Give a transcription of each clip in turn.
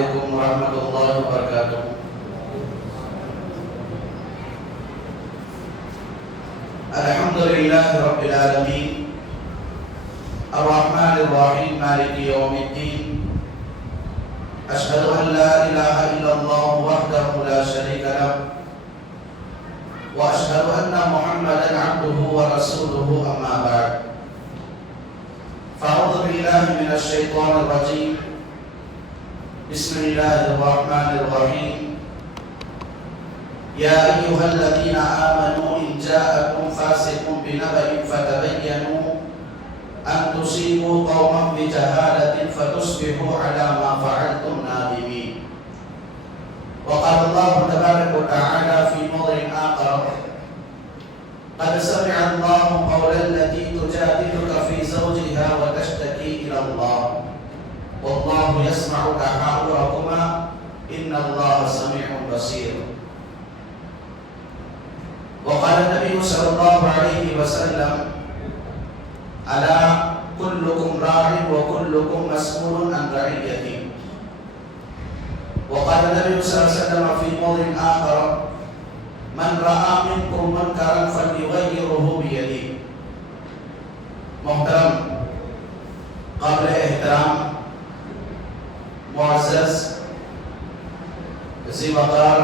علیکم ورحمۃ اللہ وبرکاتہ۔ الحمدللہ رب العالمین الرحمن الرحیم مالک یوم الدین، اشہد ان لا الہ الا اللہ وحدہ لا شریک لہ واشہد ان محمدا عبدہ ورسولہ، اما بعد فاعوذ باللہ من الشیطان الرجیم، بسم اللہ الرحمن الرحیم۔ یا ایہا الذین آمنوا ان جاءکم فاسق بنبأ فتبینوا ان تصیبوا قوما بجہالة فتصبحوا علی ما فعلتم نادمین۔ وقال اللہ تبارک وتعالی فی موضع آخر، قد سمع اللہ قول التي تجادلك في زوجها وتشتكي إلى الله والله يسمع تحاوركما إن الله سميع بصير۔ وقال النبي صلى الله عليه وسلم، ألا كلكم راع وكلكم مسؤول عن رعيته۔ وقال النبي صلى الله عليه وسلم في موضع آخر، من رأى منكم منكرا فليغيره بيده۔ محترم قابل احترام معزز ذی وقار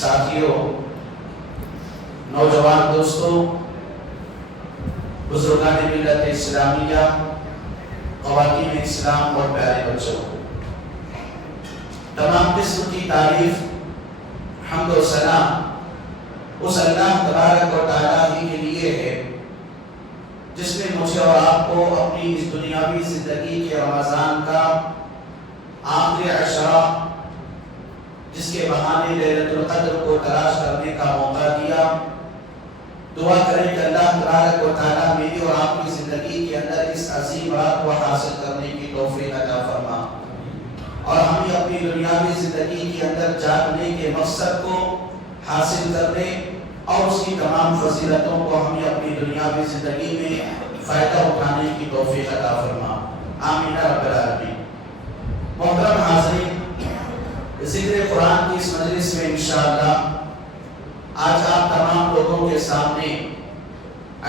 ساتھیوں، نوجوان دوستوں، بزرگان ملت اسلامیہ، خواتین اسلام اور پیارے بچوں، تمام قسم کی تعریف، حمد و ثنا اس اللہ تبارک و تعالیٰ ہی کے لیے ہے جس نے مجھے اور آپ کو اپنی اس دنیاوی زندگی کے رمضان کا آخری عشرہ، جس کے بہانے لیلۃ القدر کو تلاش کرنے کا موقع دیا۔ دعا کریں کہ اللہ تبارک و تعالیٰ میری اور آپ کی زندگی کے اندر اس عظیم رات کو حاصل کرنے کی توفیق عطا فرما، اور ہمیں اپنی دنیاوی زندگی کے اندر جاگنے کے مقصد کو حاصل کرنے اور اس کی تمام فضیلتوں کو ہمیں اپنی دنیاوی زندگی میں فائدہ اٹھانے کی توفیق عطا فرما، آمین رب العالمین۔ محترم حاضرین، ذکر قرآن کی اس مجلس میں انشاءاللہ آج آپ تمام لوگوں کے سامنے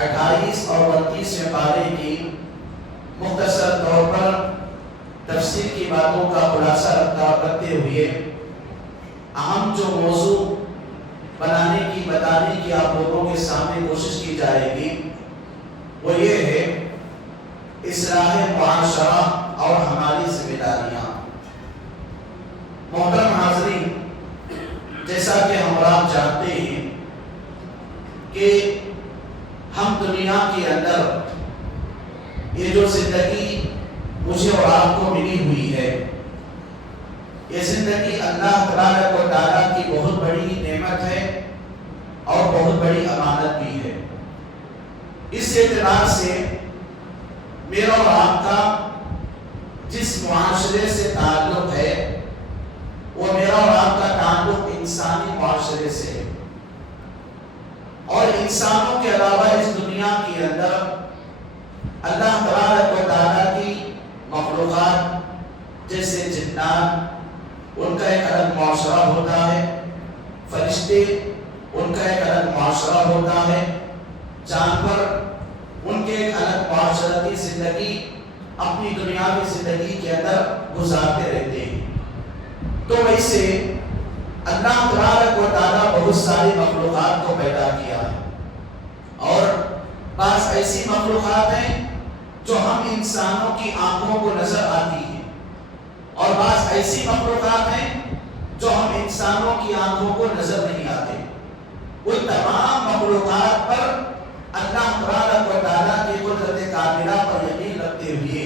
28 اور 29 پارے کی مختصر طور پر تفسیر کی باتوں کا خلاصہ کرتے ہوئے اہم جو موضوع بتانے کی آپ لوگوں کے سامنے کوشش کی جائے گی وہ یہ ہے اصلاح معاشرہ اور ہماری ذمہ داریاں۔ محترم حاضرین، جیسا کہ ہم آپ جانتے ہیں کہ ہم دنیا کے اندر یہ جو زندگی مجھے اور آپ کو ملی ہوئی ہے، یہ زندگی اللہ تبارک و تعالیٰ کی بہت بڑی نعمت ہے اور بہت بڑی امانت بھی ہے۔ اس اعتبار سے میرا اور آپ کا جس معاشرے سے تعلق ہے وہ میرا اور آپ کا تعلق انسانی معاشرے سے ہے، اور انسانوں کے علاوہ اس دنیا کے اندر اللہ تبارک و تعالیٰ کی مخلوقات جیسے جنات، ان کا ایک الگ معاشرہ ہوتا ہے، فرشتے ان کا ایک الگ معاشرہ ہوتا ہے، جانور ان کے ایک الگ معاشرتی زندگی اپنی دنیاوی زندگی کے اندر گزارتے رہتے ہیں۔ تو ویسے اللہ تبارک و تعالیٰ بہت ساری مخلوقات کو پیدا کیا ہے، اور بعض ایسی مخلوقات ہیں جو ہم انسانوں کی آنکھوں کو نظر آتی ہیں، اور بعض ایسی مخلوقات ہیں جو ہم انسانوں کی آنکھوں کو نظر نہیں آتے۔ ان تمام مخلوقات پر اللہ تبارک و تعالیٰ کی قدرت کاملہ پر یقین رکھتے ہوئے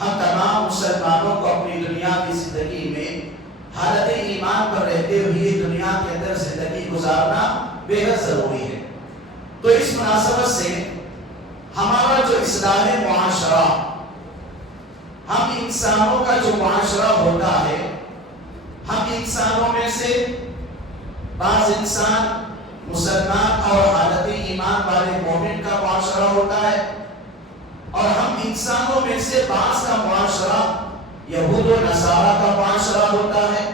ہم تمام مسلمانوں کو اپنی دنیا کی زندگی میں حالت ایمان پر رہتے ہوئے دنیا کے اندر زندگی گزارنا بے حد ضروری ہے۔ تو اس مناسبت سے ہمارا جو اصلاح معاشرہ، ہم انسانوں کا جو معاشرہ ہوتا ہے، ہم انسانوں میں سے بعض انسان مسلمان اور حالت ایمان والے مومن کا معاشرہ ہوتا ہے، اور ہم انسانوں میں سے بعض کا معاشرہ یہود و نصارہ کا معاشرہ ہوتا ہے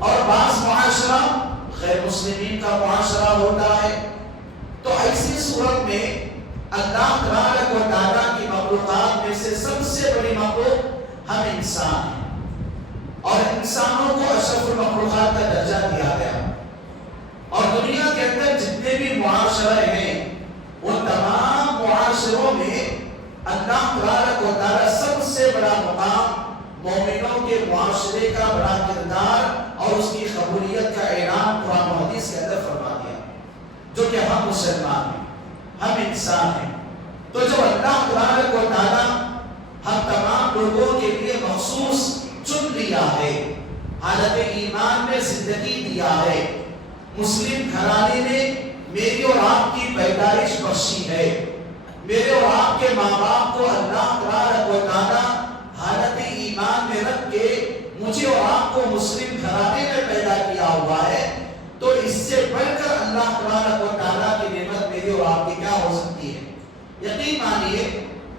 اور بعض معاشرہ غیر مسلمین کا معاشرہ ہوتا ہے. تو ایسی صورت میں اللہ تبارک و تعالیٰ کی مخلوقات میں سے سب سے بڑی مخلوق ہم انسان ہیں اور انسانوں کو اشرف المخلوقات کا درجہ دیا گیا. اور دنیا کے اندر جتنے بھی معاشرے ہیں ان تمام معاشروں میں اللہ تبارک و تعالیٰ سب سے بڑا مقام مومنوں کے معاشرے کا بڑا کردار اور اس کی قبولیت کا اعلان قرآن و حدیث کے اندر فرما دیا جو کہ ہم مسلمان ہیں، ہم انسان ہیں. تو جو اللہ تبارک و تعالیٰ ہم تمام لوگوں کے لیے مخصوص چن لیا ہے، حالت ایمان میں زندگی دیا ہے، مسلم گھرانے میں میری اور آپ کی پیدائش بخشی ہے، میرے اور آپ کے ماں باپ کو اللہ تبارک و تعالیٰ حالت ایمان میں رکھ کے مجھے اور آپ کو مسلم گھرانے میں پیدا کیا ہوا ہے. تو اس سے بڑھ کر اللہ تبارک و تعالیٰ کی نعمت میری اور آپ کی کیا ہو سکتی ہے؟ یقین مانیے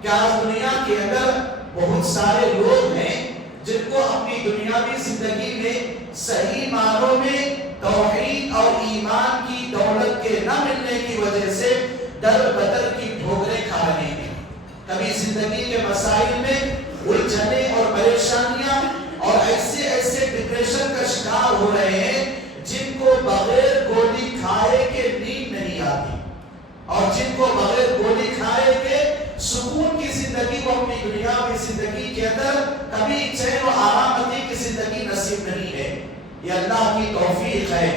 کہ آج دنیا کے اندر بہت سارے لوگ ہیں جن کو اپنی دنیاوی زندگی میں صحیح معنوں میں توحید اور ایمان کی دولت کے نہ ملنے کی وجہ سے در بدر کی ٹھوکریں کھا رہے ہیں. کبھی زندگی کے مسائل میں الجھنے اور پریشانیاں اور ایسے ڈپریشن کا شکار ہو رہے ہیں جن کو بغیر گولی کھائے کے نیند نہیں آتی اور جن کو بغیر گولی کھائے کے سکون کی زندگی کو اپنی دنیاوی زندگی کے اندر کبھی چین و آرامتی کی زندگی نصیب نہیں ہے. یہ اللہ کی توفیق ہے،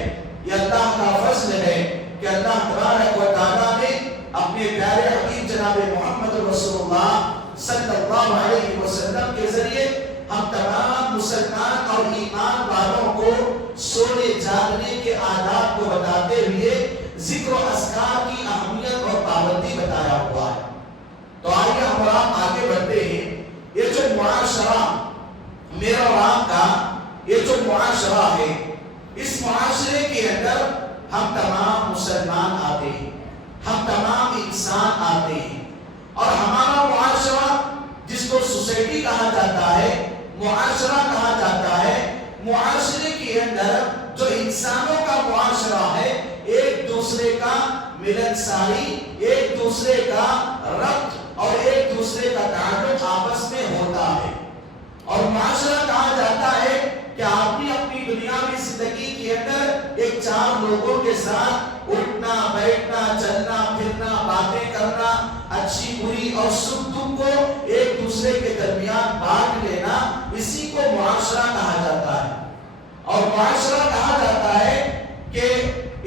یہ اللہ کا فضل ہے کہ اللہ تبارک و تعالیٰ نے اپنے پیارے حبیب جناب محمد رسول اللہ صلی اللہ علیہ وسلم کے ذریعے ہم تمام مسلمان اور ایمان والوں کو سونے جاگنے کے آداب کو بتاتے ہوئے ذکر و اذکار کی اہمیت اور پابندی بتایا ہوا ہے. تو آئیے ہم اور آپ آگے بڑھتے ہیں. یہ جو معاشرہ میرا اور آپ کا یہ جو معاشرہ ہے، اس معاشرے کے اندر ہم تمام مسلمان آتے ہیں، ہم تمام انسان آتے ہیں اور ہمارا معاشرہ جس کو سوسائٹی کہا جاتا ہے، معاشرہ کہا جاتا ہے، معاشرے کے اندر جو انسانوں کا معاشرہ ہے ایک دوسرے کا ملنساری، ایک دوسرے کا ربط اور ایک دوسرے کا تعلق آپس میں ہوتا ہے. اور معاشرہ کہا جاتا ہے کہ آدمی اپنی دنیاوی زندگی کے اندر ایک چار لوگوں کے ساتھ اٹھنا بیٹھنا چلنا پھرنا باتیں کرنا اچھی بری اور سکھ دکھ کو ایک دوسرے کے درمیان بانٹ لینا، اسی کو معاشرہ کہا جاتا ہے. اور معاشرہ کہا جاتا ہے کہ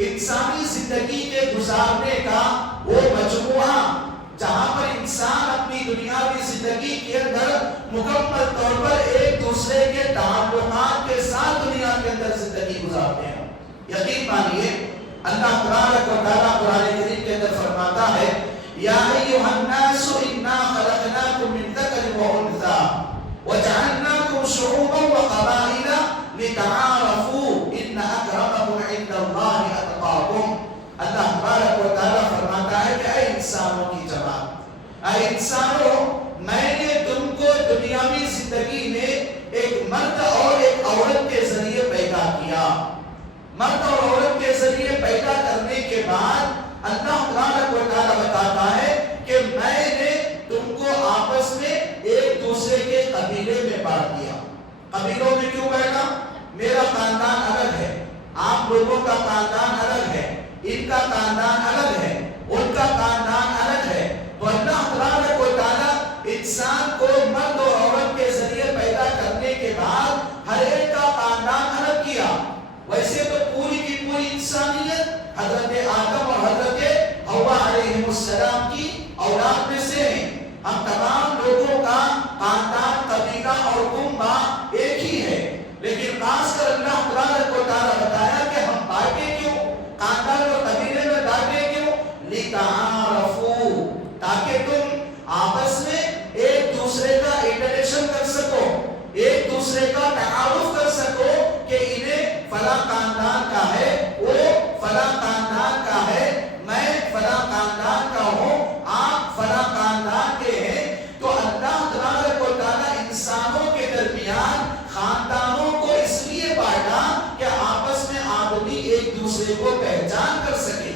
انسانی زندگی کے گزارنے کا وہ مجموعہ جہاں پر انسان اپنی دنیاوی زندگی کے اندر مکمل طور پر ایک دوسرے کے تعلقات کے ساتھ دنیا کے اندر زندگی گزارتے ہیں. یقین مانیے اللہ تبارک و تعالیٰ قرآن کریم کے اندر فرماتا ہے یا ایھا الناس انا خلقناکم من ذکر و انثی وجعلناکم شعوبا وقبائل لتعارفوا ان اکرمکم عند اللہ اتقاکم. اللہ تبارک و تعالیٰ فرماتا ہے کہ اے انسانوں کی جماعت، اے انسانوں، میں نے تم کو دنیاوی زندگی میں ایک مرد اور ایک عورت کے ذریعے پیدا کیا. مرد اور عورت کے ذریعے پیدا کرنے کے بعد اللہ تبارک و تعالیٰ بتاتا ہے کہ میں نے تم کو آپس میں ایک دوسرے کے قبیلے میں بانٹ دیا. قبیلوں میں کیوں بیٹھا؟ میرا خاندان الگ ہے، آپ لوگوں کا خاندان الگ ہے، ان کا خاندان الگ ہے، ان کا خاندان الگ ہے. تو اللہ تبارک و تعالیٰ انسان کو مرد اور عورت کے ذریعے پیدا کرنے کے بعد ہر ایک کا خاندان الگ کیا. ویسے تو پوری کی پوری انسانیت حضرت آدم اور حضرت حوا علیہ السلام کی اولاد میں سے ہیں. ہم تمام لوگوں کا خاندان قبیلہ اور کنبہ ایک ہی ہے، لیکن خاص کر اللہ تبارک و تعالیٰ بتایا کہ ہم بانٹے کیوں، خاندان اور قبیلے میں بانٹے کیوں؟ لِتَعَارَفُوا، تاکہ تم آپس میں ایک دوسرے کا انٹریکشن کر سکو، ایک دوسرے کا تعارف کر سکو کہ انہیں فلاں خاندان کا ہے، وہ فلاں خاندان کا ہے، میں فلاں خاندان کا ہوں، آپ فلاں خاندان کے ہیں. تو اللہ تبارک و تعالیٰ انسانوں کے درمیان بعد خاندانوں کو اس لیے بانٹا کہ آپس میں آدمی ایک دوسرے کو پہچان کر سکے.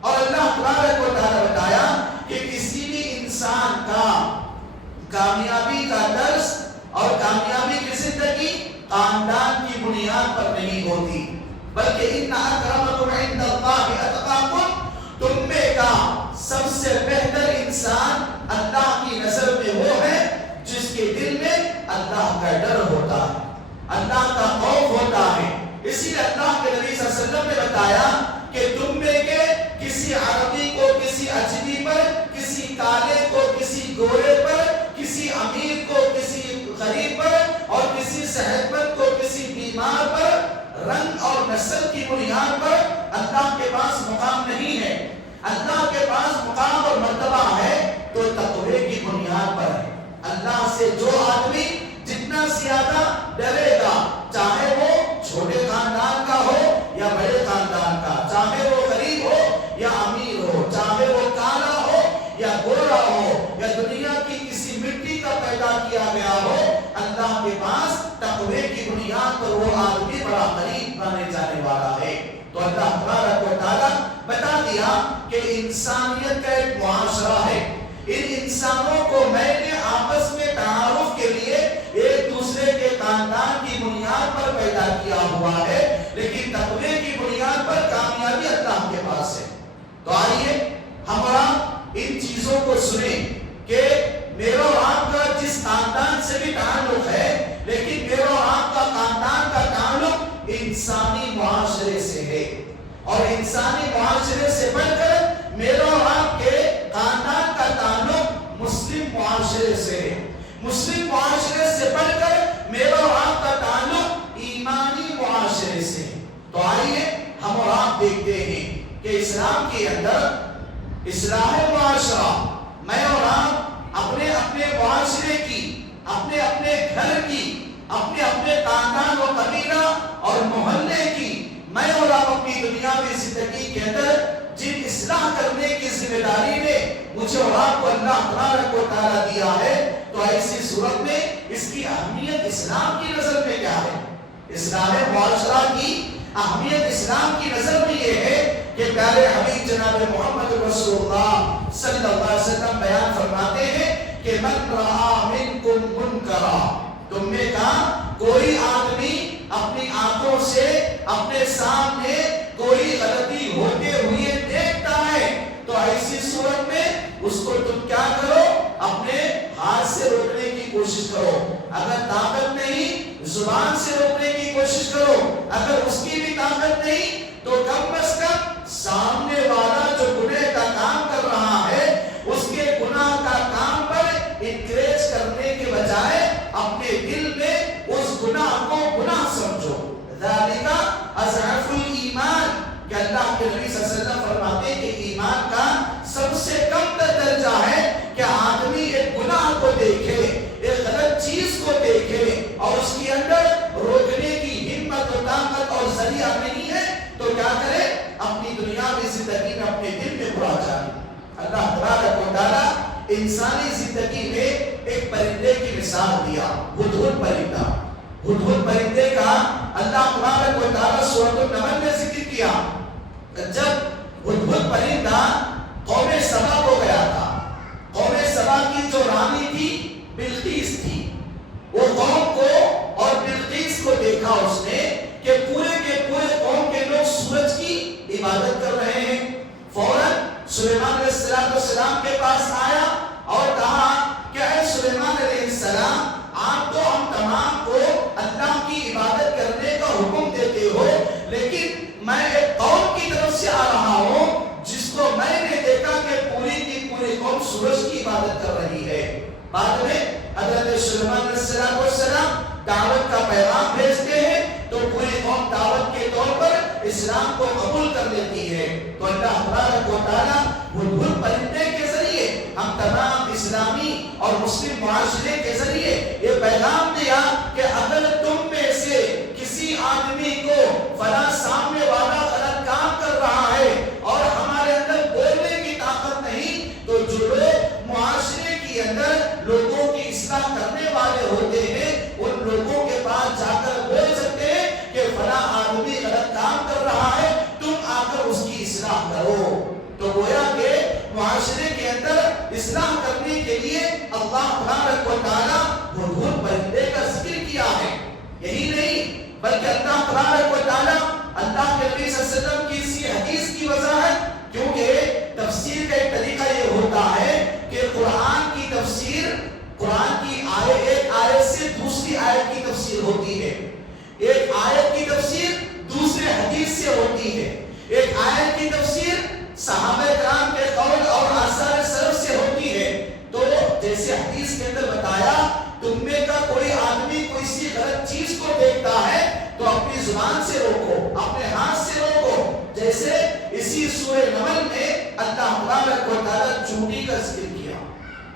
اور اللہ تبارک و تعالیٰ بتایا کہ کسی بھی انسان کا کامیابی کا درس اور کامیابی کی زندگی خاندان کی بنیاد پر نہیں ہوتی، بلکہ ان اکرمکم عند اللہ اتقاکم، تم میں کا سب سے بہتر انسان اللہ کی نظر میں وہ ہے جس کے دل میں اللہ کا ڈر ہوتا ہے، اللہ کا خوف ہوتا ہے. اسی لیے اللہ کے نبی صلی اللہ علیہ وسلم نے بتایا کہ تم میں کے کسی عربی کو کسی اجمی پر، کسی کالے کو کسی گورے پر، کسی امیر کو کسی غریب پر، اور کسی صحت مند کو کسی بیمار پر، رنگ اور نسل کی بنیاد پر اللہ کے پاس مقام نہیں ہے. اللہ کے پاس مقام اور مرتبہ ہے تو تقوی کی بنیاد پر ہے. اللہ سے جو آدمی جتنا زیادہ ڈرے گا، چاہے وہ چھوٹے خاندان کا ہو یا بڑے خاندان کا، چاہے وہ غریب ہو یا امیر ہو، چاہے وہ کالا ہو یا گورا ہو یا دنیا کی کسی مٹی کا پیدا کیا گیا ہو، اللہ کے پاس تقوی کی بنیاد پر وہ آدمی بڑا قریب مانے جانے والا ہے. تو اللہ تبارک و تعالیٰ بتا دیا کہ انسانیت کا ایک معاشرہ ہے. ان انسانوں کو میں نے آپس میں تعارف کے لیے ایک دوسرے کے خاندان کی بنیاد پر پیدا کیا ہوا ہے، لیکن تقوی کی بنیاد پر کامیابی اللہ کے پاس ہے. تو آئیے ہمارا ان چیزوں کو سنیں کہ میرا اور آپ کا جس خاندان سے بھی تعلق ہے، لیکن میرا اور آپ کا خاندان کا تعلق انسانی معاشرے سے ہے، اور انسانی معاشرے سے بڑھ کر میرا اور آپ کے خاندان کا تعلق مسلم معاشرے سے ہے. مسلم معاشرے سے بڑھ کر میرا اور آپ کا تعلق ایمانی معاشرے سے ہے. تو آئیے ہم اور آپ دیکھتے ہیں کہ اسلام کے اندر اصلاح معاشرہ، میں اور آپ اپنے اپنے معاشرے کی، اپنے اپنے گھر کی، اپنے اپنے خاندان و قبیلہ اور محلے کی، میں اور آپ اپنی دنیاوی زندگی کے اندر جن اصلاح کرنے کی ذمہ داری نے مجھے اور آپ کو اللہ تبارک و تعالیٰ دیا ہے، تو ایسی صورت میں اس کی اہمیت اسلام کی نظر میں کیا ہے؟ اصلاح معاشرہ کی اہمیت اسلام کی نظر میں یہ ہے کہ پیارے حبیب جناب محمد رسول اللہ صلی اللہ علیہ وسلم بیان فرماتے ہیں کہ من رہا منکم منکرا، تم میں کا کوئی آدمی اپنی آنکھوں سے اپنے سامنے کوئی غلطی ہوتے ہوئے دیکھتا ہے، تو ایسی صورت میں اس کو تم کیا کرو؟ اپنے ہاتھ سے روکنے کی کوشش کرو. اگر طاقت نہیں زبان سے روکنے کی کوشش کرو، اگر اس کی بھی طاقت نہیں تو کم از کم سامنے والا جو گناہ کا کام کر رہا ہے اس کے گناہ کا کام پر انکریج کرنے کے بجائے اپنے دل میں اس گناہ کو گناہ سمجھو. ذالک اضعف الایمان، کہ اللہ کے نبی صلی اللہ علیہ وسلم فرماتے ہیں کہ ایمان کا سب سے کم درجہ ہے کہ آدمی ایک گناہ کو دیکھے، ایک غلط چیز کو دیکھے اور اس کے اندر روکنے کی ہمت و طاقت اور ذریعہ نہیں ہے تو کیا کرے؟ اپنی دنیاوی زندگی میں اپنے دل میں برا جانے. اللہ تبارک و تعالیٰ انسانی زندگی میں ایک پرندے کی مثال دیا، ہدہد پرندہ. ہدہد پرندے کا اللہ تبارک و تعالیٰ سورۃ النمل میں ذکر کیا. جب ہدہد پرندہ قوم سبا کو گیا تھا، قوم سبا کی جو رانی تھی بلقیس تھی، وہ قوم کو اور بلقیس کو دیکھا اس نے کہ پورے کے پورے قوم کے لوگ سورج کی عبادت کر رہے ہیں. فوراً سلیمان علیہ السلام کے پاس آیا اور کہا کہ اے سلیمان علیہ السلام، آپ تو ہم تمام کو اللہ کی عبادت کرنے کا حکم دیتے ہو، لیکن میں ایک قوم کی طرف سے آ رہا ہوں جس کو میں نے دیکھا کہ پوری کی پوری قوم سورج کی عبادت کر رہی ہے. بعد میں حضرت سلیمان علیہ السلام دعوت کا پیغام بھیجتے ہیں تو پوری قوم دعوت کے طور پر اسلام کو قبول کر لیتی ہے. تو اللہ تبارک و تعالیٰ ہدہد پرندے کے ذریعے ہم تمام اسلامی اور مسلم معاشرے کے ذریعے یہ پیغام دیا کہ اگر تم میں سے کسی آدمی کو فلاں سامنے والا غلط کام کر رہا ہے اور ہمارے اندر بولنے کی طاقت نہیں، تو جو لوگ معاشرے کے اندر لوگوں کی اصلاح کرنے والے ہوتے ہیں ان لوگوں اصلاح کرنے کے لیے اللہ تبارک و تعالیٰ ہدہد پرندے کا ذکر کیا ہے. یہی نہیں بلکہ اللہ تبارک و تعالیٰ اللہ کے نبی صلی اللہ علیہ وسلم کی اسی حدیث کی وضاحت، کیونکہ تفسیر کا ایک طریقہ یہ ہوتا ہے کہ قرآن کی تفسیر، قرآن کی ایک آیت سے دوسری آیت کی تفسیر ہوتی ہے، ایک آیت کی تفسیر دوسرے حدیث سے ہوتی ہے، ایک آیت کی تفسیر صحابہ کرام کے قول اور آثار سلف سے ہوتی ہے. تو جیسے حدیث کے اندر بتایا، تم میں کا کوئی آدمی کوئی سی غلط چیز کو دیکھتا ہے تو اپنی زبان سے روکو، اپنے ہاتھ سے روکو. جیسے اسی سورہ نمل میں اللہ تبارک و تعالیٰ چونٹی کا ذکر کیا،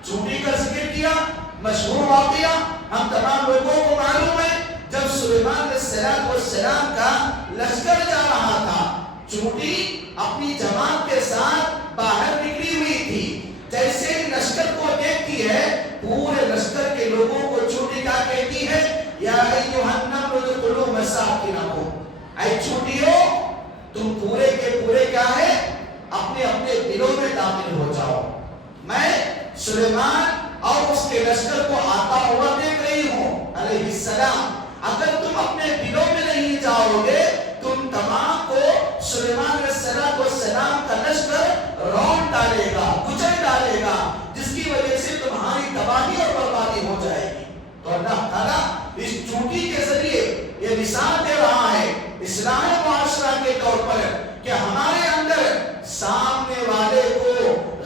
چونٹی کا ذکر کیا. مشہور واقعہ ہم تمام لوگوں کو معلوم ہے، جب سلیمان علیہ السلام کا لشکر جا رہا تھا، چونٹی اپنی جماعت کے ساتھ باہر نکلی ہوئی تھی. جیسے ہی لشکر کو دیکھتی ہے، پورے لشکر کے لوگوں کو چونٹی کیا کہتی ہے؟ یا ایھا النمل ادخلوا مساکنکم، اے چونٹیوں تم پورے کے پورے کیا ہے؟ اپنے اپنے دلوں میں داخل ہو جاؤ. میں سلیمان اور اس کے لشکر کو آتا ہوا دیکھ رہی ہوں علیہ السلام. اگر تم اپنے دلوں میں نہیں جاؤ گے، تم تمام کو سلیمان علیہ السلام کا لشکر رون ڈالے گا، کچل ڈالے گا، جس کی وجہ سے تمہاری تباہی اور بربادی ہو جائے گی. تو اللہ تعالیٰ اس چونٹی کے ذریعے یہ مثال دے رہا ہے اصلاح معاشرہ کے طور پر کہ ہمارے اندر سامنے والے کو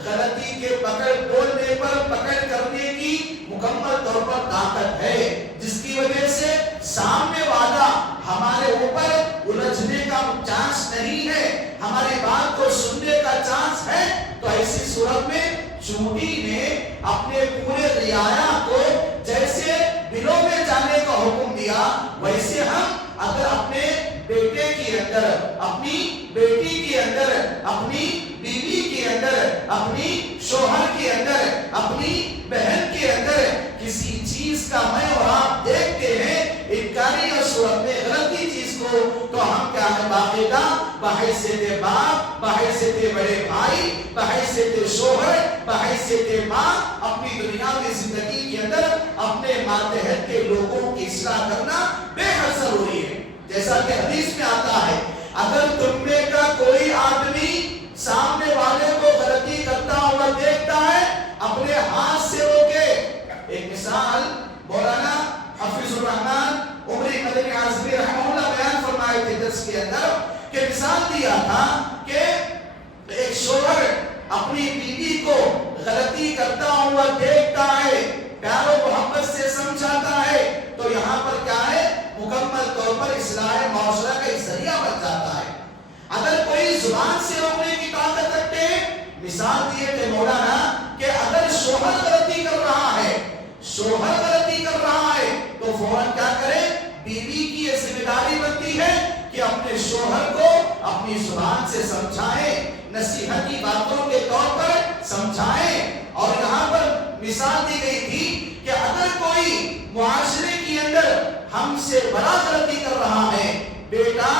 غلطی کے پکڑ بولنے پر پکڑ کرنے کی مکمل طور پر طاقت ہے، جس کی وجہ سے سامنے والا ہمارے اوپر الجھنے کا چانس نہیں ہے، ہماری بات کو سننے کا چانس ہے. تو ایسی صورت میں چونٹی نے اپنے پورے رعایا کو جیسے دلوں میں جانے کا حکم دیا، ویسے ہم اگر اپنے بیٹے کے اندر، اپنی بیٹی کے اندر، اپنی بیوی کے اندر، اپنی شوہر کے اندر، اپنی بہن کے اندر کسی چیز کا میں اور آپ دیکھتے ہیں انکاری اور صورت میں غلطی چیز کو، تو ہم کیا ہے؟ باقاعدہ بحیثیت باپ، بحیثیت بڑے بھائی، بحیثیت شوہر، بحیثیت ماں اپنی دنیاوی زندگی کے اندر اپنے ماتحت کے لوگوں کی اصلاح کرنا بے حد ضروری ہے. جیسا کہ حدیث میں آتا ہے، اگر تم میں کا کوئی آدمی سامنے والے کو غلطی کرتا ہوا دیکھتا ہے، اپنے ہاتھ سے روکے. ایک مثال مولانا حفیظ الرحمن عمری مدنی اعظمی رحمہ اللہ بیان فرمائے تھے درس کے اندر، کہ مثال دیا تھا کہ ایک شوہر اپنی بیوی کو غلطی کرتا ہوا دیکھتا ہے، پیار و محبت سے سمجھاتا ہے، تو یہاں پر کیا ہے؟ مکمل طور پر اصلاح معاشرہ کا ایک ذریعہ بن جاتا ہے. اگر کوئی زبان سے روکنے کی طاقت رکھتے ہیں، مثال دیے تھے مولانا کہ اگر شوہر غلطی کر رہا ہے، شوہر غلطی کر رہا ہے تو فوراً کیا کرے؟ بیوی کی یہ ذمہ داری بنتی ہے کہ اپنے شوہر کو اپنی زبان سے سمجھائیں، نصیحتی باتوں کے طور پر سمجھائیں. اور یہاں پر مثال دی گئی تھی کہ اگر کوئی معاشرے کے اندر ہم سے بڑا غلطی کر رہا ہے، بیٹا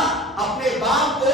اپنے باپ کو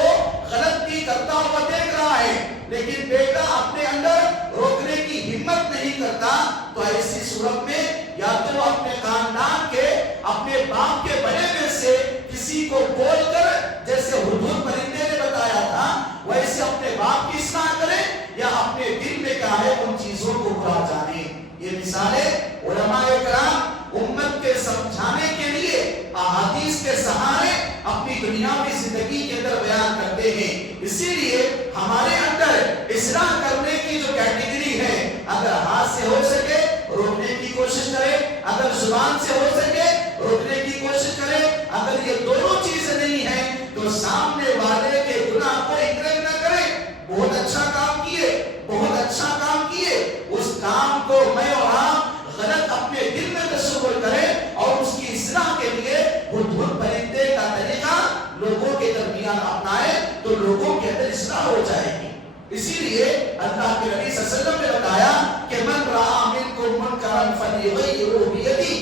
غلطی کرتا ہوا دیکھ رہا ہے لیکن بیٹا اپنے اندر روکنے کی ہمت نہیں کرتا، تو ایسی صورت میں یا تو اپنے خاندان کے، اپنے باپ کے بڑے میں سے کسی کو بول کر، جیسے ہدہد پرندے نے بتایا تھا، ویسے اپنے باپ کی اصلاح کرے، یا اپنے دل میں کیا ہے ان چیزوں کو برا جانے. یہ مثالیں علماء کرام امت کے سمجھانے کے لیے احادیث کے سہارے اپنی دنیاوی زندگی کے اندر بیان کرتے ہیں. اسی لیے ہمارے اندر اصلاح کرنے کی جو کیٹیگری ہے، اگر ہاتھ سے ہو سکے روکنے کی کوشش کرے، اگر زبان سے ہو سکے روکنے کی کوشش کرے. اگر یہ دونوں چیزیں نہیں ہیں تو سامنے والے کے گناہ کو اگنور نہ کرے. بہت اچھا کام کیے، بہت اچھا کام کیے، اس کام کو میں اور آپ غلط اپنے دل میں تصور کریں اور اس کی اصلاح کے لیے ہدہد پرندے کا طریقہ لوگوں کے درمیان اپنائے تو لوگوں کے اندر اصلاح ہو جائے گی. اسی لیے اللہ کے نبی صلی اللہ علیہ وسلم نے بتایا کہ من رأى منکم منکرا فلیغیرہ بیدہ،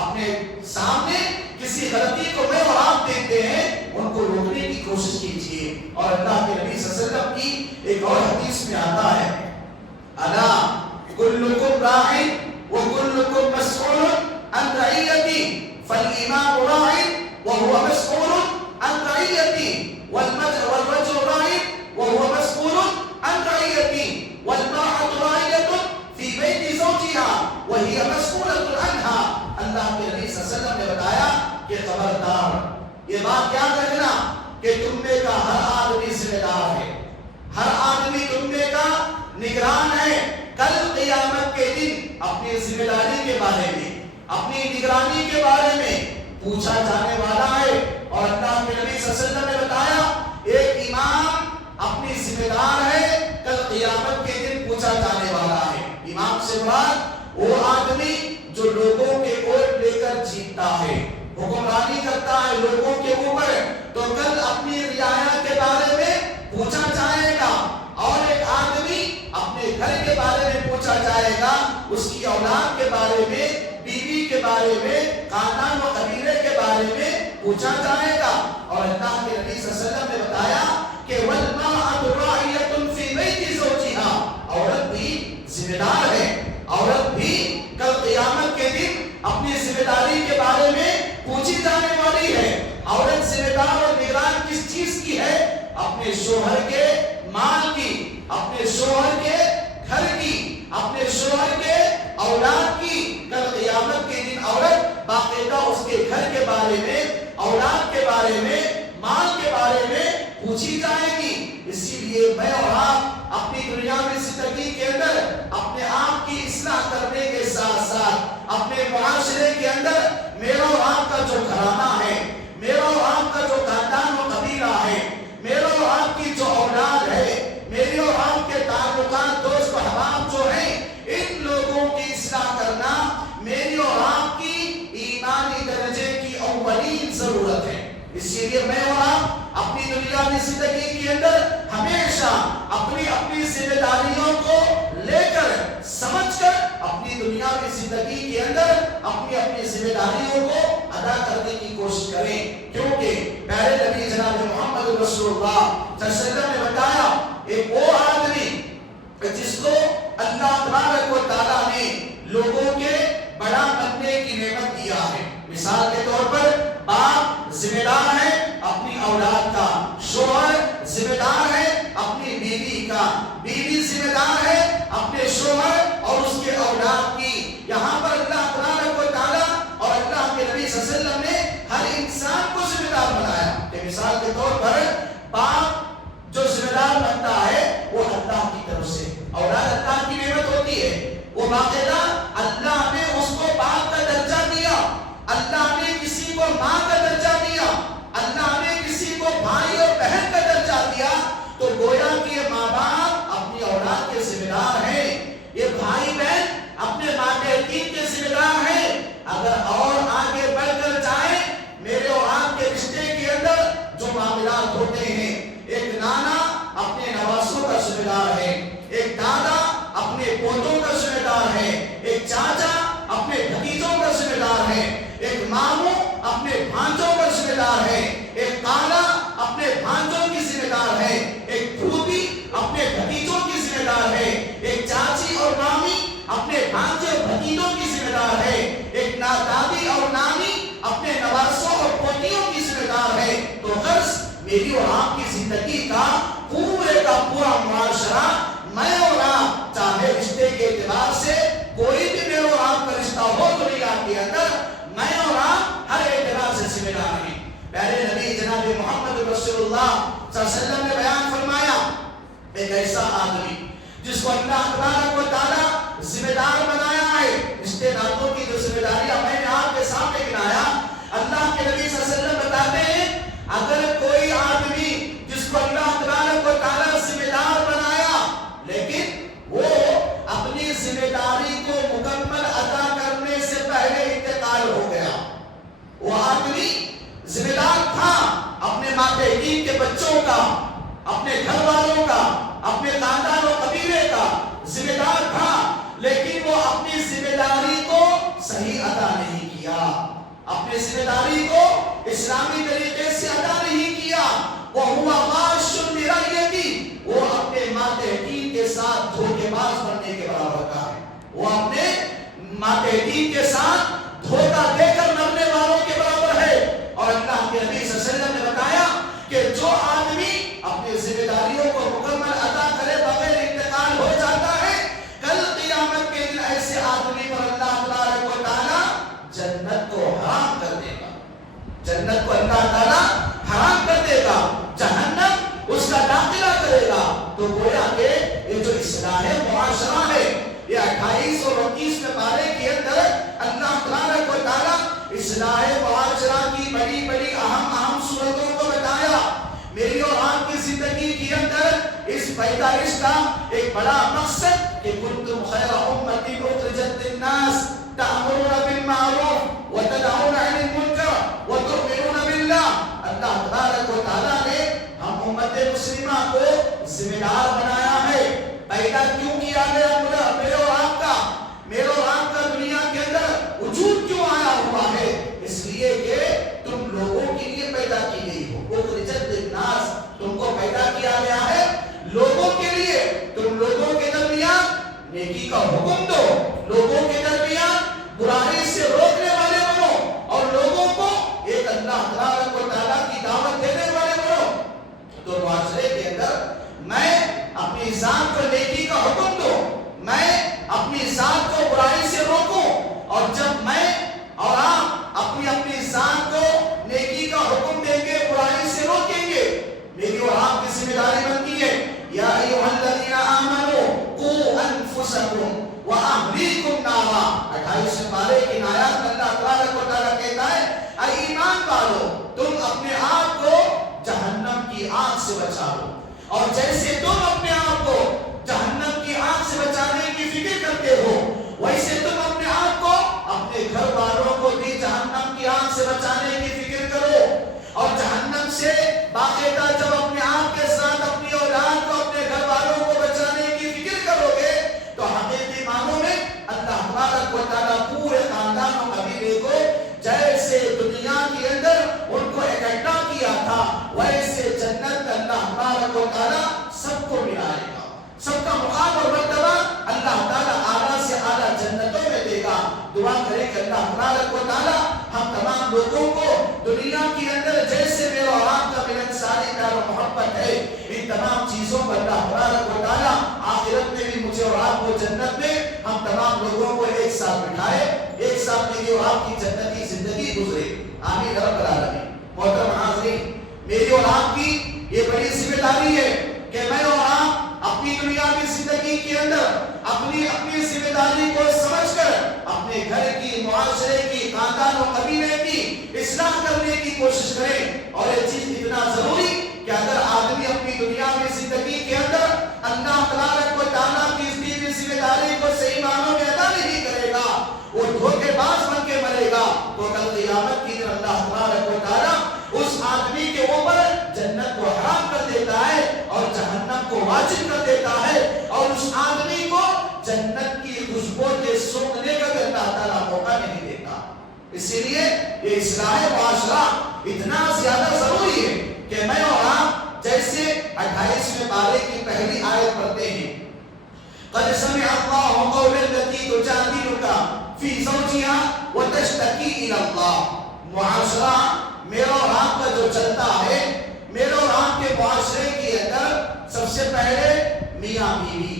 اپنے سامنے کسی غلطی کو میں اور آپ دیکھتے ہیں ان کو روکنے کی کوشش کیجیے. اور اللہ کے نبی صلی اللہ علیہ وسلم کی ایک اور حدیث میں آتا ہے، الا کل عن رعیتی فالامام راع وهو مسؤول عن رعیتی والرجل راع وهو مسؤول عن رعیتی والمرأة راعية في بيت زوجها وهي مسؤولة عنها. اللہ کے نبی صلی اللہ علیہ وسلم نے بتایا کہ خبردار یہ بات یاد رکھنا کہ تمبے کا ہر آدمی ذمہ دار ہے، ہر آدمی تمبے کا نگران ہے. کل قیامت کے دن اپنی ذمہ داری کے بارے میں، اپنی نگرانی کے بارے میں پوچھا جانے والا ہے. اور اللہ کے نبی صلی اللہ علیہ وسلم نے بتایا ایک امام اپنی ذمہ دار ہے، کل قیامت کے دن پوچھا جانے والا ہے. امام سے مراد وہ آدمی جو لوگوں کے ووٹ لے کر جیتتا ہے، حکمرانی کرتا ہے لوگوں کے اوپر، تو کل اپنی رعایا کے بارے میں پوچھا جائے گا. اور ایک آدمی اپنے گھر کے بارے میں پوچھا جائے گا، اس کی اولاد کے بارے میں، بیوی کے بارے میں، خاندان و قبیلے کے بارے میں پوچھا جائے گا. اور اللہ کے نبی صلی اللہ علیہ وسلم نے بتایا کہ والمرأة راعية في بيت زوجها، عورت بھی ذمہ دار ہے. عورت بھی کل قیامت کے دن اپنی ذمہ داری کے بارے میں پوچھی جانے والی ہے. عورت ذمہ دار اور نگران کس چیز کی ہے؟ اپنے شوہر کے مال کی، اپنے شوہر کے گھر کی، اپنے شوہر کے اولاد کی. کل قیامت کے دن عورت باقاعدہ اس کے گھر کے بارے میں، اولاد کے بارے میں، مال کے بارے میں پوچھی جائے گی. اسی لیے میں اور آپ اپنی دنیا میں زندگی کے اندر اپنے آپ کی اصلاح کرنے کے ساتھ ساتھ اپنے معاشرے کے اندر میرا اور آپ کا جو گھرانہ ہے، میرا اور آپ کا جو خاندان و قبیلہ ہے، میرا اور آپ کی جو اولاد ہے، میری اور آپ کے تعلقات دوست و احباب جو ہیں، ان لوگوں کی اصلاح کرنا میری اور آپ کی ایمانی درجے کی اولین ضرورت ہے. اسی لیے میں اور آپ اپنی دنیا کی زندگی کے اندر ہمیشہ اپنی ذمہ داریوں کو لے کر سمجھ کر اپنی دنیا کی زندگی کے اندر اپنی ذمہ داریوں کو ادا کرنے کی کوشش کریں. کیونکہ پیارے نبی جناب محمد رسول اللہ صلی اللہ علیہ وسلم نے بتایا ایک وہ آدمی جس کو اللہ تبارک و تعالیٰ نے لوگوں کے بڑا بننے کی نعمت دیا ہے. مثال کے طور پر باپ ذمہ دار ہے اپنی اولاد کا، شوہر ذمہ دار ہے اپنی بیوی کا، بیوی ذمہ دار ہے اپنے شوہر اور اس کے اولاد کی. یہاں پر اللہ تبارک و تعالیٰ اور اللہ کے نبی صلی اللہ علیہ وسلم نے ہر انسان کو ذمہ دار بنایا. کہ مثال کے طور پر باپ جو ذمہ دار بنتا ہے وہ اللہ کی طرف سے، اولاد اللہ کی نعمت ہوتی ہے، وہ باقاعدہ اللہ نے اس کو باپ کا درجہ دیا، اللہ نے کسی کو ماں کا درجہ دیا، اللہ نے کسی کو بھائی اور بہن کا درجہ دیا. تو گویا کہ یہ ماں باپ اپنی اولاد کے ذمہ دار ہیں، یہ بھائی بہن اپنے ماتحتین کے ذمہ دار ہیں. اگر اور آگے بڑھ کر جائیں میرے اور آپ کے رشتے کے اندر جو معاملات ہوتے ہیں، ایک نانا اپنے نواسوں کا ذمہ دار ہے، ایک دادا اپنے پوتوں کا ذمہ دار ہے، ایک چاچا اپنے بھتیجوں کا ذمہ دار ہے، ایک ماموں اپنے بھانجوں کا ذمہ دار ہے، ایک خالہ اپنے بھانجوں کی ذمہ دار ہے، ایک پھوپھی اپنے بھتیجوں کی ذمہ دار ہے، ایک چاچی اور مامی اپنے بھانجے اور بھتیجوں کی ذمہ دار ہے، ایک دادی اور نانی اپنے نواسوں اور پوتیوں کی ذمہ دار ہے. تو غرض میری اور آپ کی زندگی کا پورے کا پورا معاشرہ، میں اور آپ چاہے رشتے کے اعتبار سے کوئی بھی میرے اور آپ کا رشتہ ہو دنیا کے اندر، میں اور آپ ہر اعتبار سے ذمہ دار ہیں. پیارے نبی جناب محمد رسول اللہ صلی اللہ علیہ وسلم نے بیان فرمایا ایک ایسا آدمی جس کو اللہ تبارک و تعالیٰ ذمہ دار بنایا ہے. رشتے ناتوں کی جو ذمہ داریاں میں نے آپ کے سامنے گنایا، اللہ کے نبی صلی اللہ علیہ وسلم بتاتے ہیں اگر کوئی آدمی جس کو اللہ تبارک و تعالیٰ ذمہ دار بنایا لیکن وہ اپنی ذمہ داری کو مکمل ادا کرنے سے پہلے انتقال ہو گیا، وہ آدمی ذمہ دار تھا اپنے ماتحتین کے بچوں کا، اپنے گھر والوں کا، اپنے خاندان و قبیلے کا ذمہ دار تھا، لیکن وہ اپنی ذمہ داری کو صحیح ادا نہیں کیا، اپنی ذمہ داری کو اسلامی طریقے سے ادا نہیں کیا. وہ ہوا غاش لرعیتی، وہ اپنے ماتحتین کے ساتھ دھوکے باز بننے کے برابر کا ہے. وہ اپنے ماتحتین کے ساتھ دھوکہ دے کر مرنے والوں کے برابر ہے۔ اور اللہ کے نبی صلی اللہ علیہ وسلم نے بتایا کہ جو آدمی اپنی ذمہ داریوں کو مکمل ادا کرے بغیر انتقال ہو جاتا ہے، کل قیامت کے دن ایسے آدمی پر اللہ تبارک و تعالی جنت کو حرام کر دے گا، جنت کو اللہ تعالی حرام کر دے گا، جہنم اس کا داخلہ کرے گا۔ تو گویا کہ یہ جو اصلاح معاشرہ ہے، یہ 28 اور 29 میں پارے کے اندر اللہ تبارک و تعالی اصلاح معاشرہ کی بڑی بڑی اہم صورتوں کو بتایا۔ میری اور آپ کی زندگی کے اندر اس پیدائش کا ایک بڑا مقصد کہ کنتم خیر امت اخرجت للناس تأمرون بالمعروف وتنہون عن المنکر وتؤمنون باللہ۔ اللہ تبارک و تعالیٰ نے ہم امت مسلمہ کو ذمہ دار بنایا ہے۔ پیدا کیوں کیا گیا میرے اور آپ کا، میرے اور آپ کا دنیا کے اندر وجود کیوں آیا ہوا ہے؟ اس لیے کہ تم لوگوں کے لیے پیدا کی گئی ہو۔ اخرجت للناس، تم کو پیدا کیا گیا ہے لوگوں کے لیے۔ تم لوگوں کے درمیان نیکی کا حکم دو، لوگوں کے درمیان برائی سے روکنے والے بنو، اور لوگوں کو ایک اللہ تبارک و تعالیٰ کی دعوت دینے والے بنو۔ تو معاشرے کے اندر میں اپنی ذات کو نیکی کا حکم دو، میں اپنی ذات کو برائی سے روکوں، اور جب میں اور آپ اپنی اپنی ذات کو نیکی کا حکم دیں گے، برائی سے روکیں گے، میری اور آپ کی ذمہ داری بنتی ہے یا ایھا الذین آمنوا قوا انفسکم واہلیکم نارا۔ 28 پارے کی آیات میں اللہ تبارک و تعالیٰ کہتا ہے اے ایمان والو، تم اپنے آپ کو جہنم کی آگ سے بچاؤ، اور جیسے تم اپنے آپ کو جہنم کی آگ سے بچانے کی فکر کرتے ہو، ویسے تم اپنے آپ کو اپنے گھر والوں کو بھی جہنم کی آگ سے بچانے کی فکر کرو۔ اور جہنم سے باقاعدہ جب اپنے آپ کے ساتھ اپنی اولاد کو، اپنے گھر والوں کو بچانے کی فکر کرو گے، تو حقیقی معنوں میں اللہ تبارک و تعالیٰ پورے خاندان و قبیلے کو جیسے دنیا کے اندر ان کو اکٹھا کیا تھا، ویسے جنت میں اللہ تبارک و تعالیٰ سب کو ملائے گا، سب کا مقام اور مرتبہ اللہ تعالیٰ اعلیٰ سے اعلیٰ جنتوں میں دے گا۔ دعا کریں کہ اللہ تبارک و تعالیٰ ہم تمام لوگوں کو دنیا کے اندر جیسے میرے اور آپ کا ملنساری پیار و محبت ہے، ان تمام چیزوں کو اللہ تبارک و تعالیٰ آخرت میں بھی مجھے اور آپ کو جنت میں ہم تمام لوگوں کو ایک ساتھ بٹھائے، ایک ساتھ میری اور آپ کی جنتی زندگی گزرے، آمین رب العالمین۔ محترم حاضرین، میری اور آپ کی یہ بڑی ذمہ داری ہے کہ میں اور آپ اپنی دنیاوی زندگی کے اندر اپنی ذمہ داری کو سمجھ کر اپنے گھر کی، معاشرے کی، خاندان و قبیلے کی اصلاح کرنے کی کوشش کریں۔ اور یہ چیز اتنا ضروری کہ اگر آدمی اپنی دنیاوی زندگی کے اندر اللہ تبارک و تعالیٰ کی اس دی ہوئی ذمہ داری کو صحیح معنوں میں ادا نہیں کرے گا، وہ دھوکے باز بن کے مرے گا، تو کل قیامت کی دن اللہ تبارک و تعالیٰ اس آدمی کے اوپر جنت کو حرام کر دیتا ہے اور جہنم کو واجب کر دیتا ہے، اور اس آدمی کو جنت کی خوشبو کے سونگنے کا بھی اللہ تعالیٰ موقع نہیں دیتا۔ اسی لیے یہ اصلاح معاشرہ اتنا زیادہ ضروری ہے کہ میں اور آپ جیسے 28ویں پارے کی پہلی آیت پڑھتے ہیں، قد سمع اللہ قول التي تجادلك في زوجها وتشتكي الى اللہ۔ معاشرہ میرا اور آپ کا جو چلتا ہے، میرے اور آپ کے معاشرے کے اندر سب سے پہلے میاں بیوی،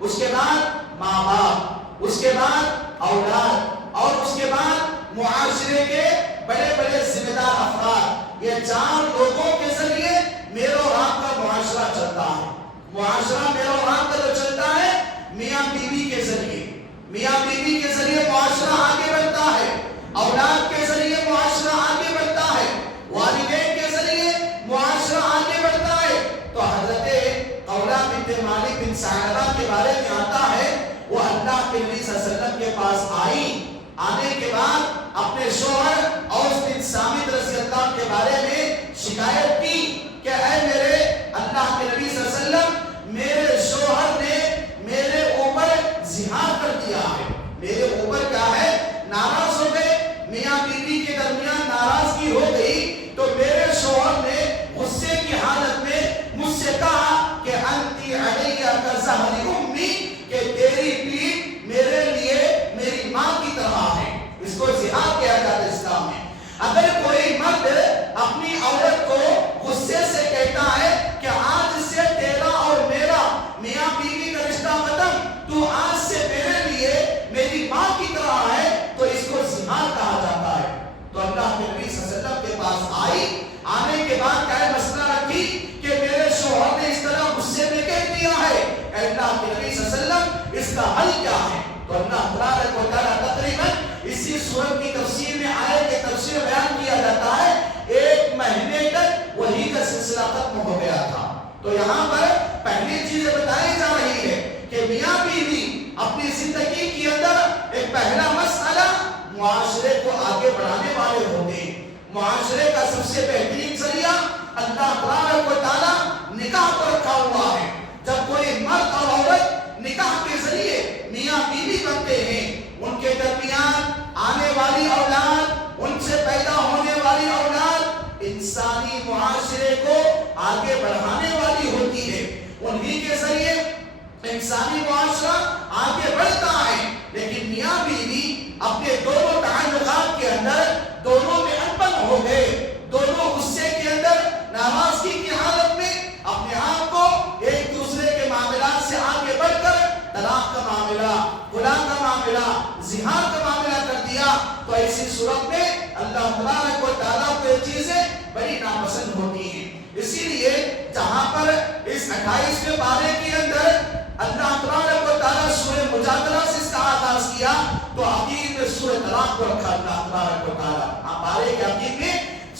اس کے بعد ماں باپ، اس کے بعد اولاد، اور اس کے بعد معاشرے کے بڑے بڑے ذمہ دار افراد، یہ 4 لوگوں کے ذریعے میرے اور آپ کا معاشرہ چلتا ہے۔ معاشرہ میرے اور آپ کا جو چلتا ہے میاں بیوی کے ذریعے، میاں بیوی کے ذریعے معاشرہ آگے بڑھتا ہے، اولاد کے ذریعے معاشرہ آگے بڑھتا ہے، والدین کے ذریعے معاشرہ آگے بڑھتا ہے۔ تو حضرت قولہ بنت مالک بن ثعلبہ کے بارے میں آتا ہے، وہ اللہ کے نبی صلی اللہ علیہ وسلم کے پاس آئی، آنے کے بعد اپنے شوہر اوس بن صامت رضی اللہ کے بارے میں شکایت کی کہ اے میرے اللہ کے نبی صلی اللہ علیہ وسلم، میرے شوہر نے میرے اوپر زہار کر دیا ہے، میرے اوپر کیا ہے، ناراض ہو گئے، میاں بیوی کے درمیان ناراضگی ہو گئی، تو میرے شوہر نے غصے کی حالت میں مجھ سے کہا کہ انتی علیہ کظہر امی، کہ تیری پیٹھ میرے لیے میری ماں کی طرح ہے۔ اس کو زہار پاس آئی. آنے کے بعد کیا مسئلہ رکھی کہ میرے شوہر نے اس طرح غصے میں کہہ دیا ہے, اے اللہ کے نبی صلی اللہ علیہ وسلم اس کا حل کیا ہے؟ تو اللہ تبارک و تعالیٰ تقریباً اسی سورت کی تفسیر میں آیت کے تفسیر بیان کیا جاتا ہے 1 مہینے تک وہی کا سلسلہ ختم ہو گیا تھا. تو یہاں پر پہلی چیز بتائی جا رہی ہے کہ میاں بیوی اپنی زندگی کے اندر ایک پہلا مسئلہ معاشرے کو آگے بڑھانے والے ہوتے ہیں. معاشرے کا سب سے بہترین ذریعہ اللہ تبارک و تعالیٰ نکاح کو رکھا ہوا ہے. جب کوئی مرد اور عورت نکاح کے ذریعے میاں بیوی بنتے ہیں, ان کے درمیان آنے والی اولاد, ان سے پیدا ہونے والی اولاد انسانی معاشرے کو آگے بڑھانے والی ہوتی ہے. انہی کے ذریعے انسانی معاشرہ آگے بڑھتا ہے. لیکن میاں بیوی اپنے دونوں تعلقات کے اندر دونوں میں انبن ہو گئے, دونوں غصے کے اندر ناراضگی کی حالت میں اپنے آپ کو ایک دوسرے کے معاملات سے آگے بڑھ کر طلاق کا معاملہ, خلا کا معاملہ, زہار کا معاملہ کر دیا. تو ایسی صورت میں اللہ تبارک و تعالیٰ کو یہ چیزیں بڑی ناپسند ہوتی ہیں. اسی لیے جہاں پر اس 28ویں پارے کے اندر اللہ تبارک و تعالیٰ سورہ مجادلہ سے اس کا آغاز کیا تو آخر میں سورہ طلاق کو رکھا اللہ تبارک و تعالیٰ. پارے کے آخر میں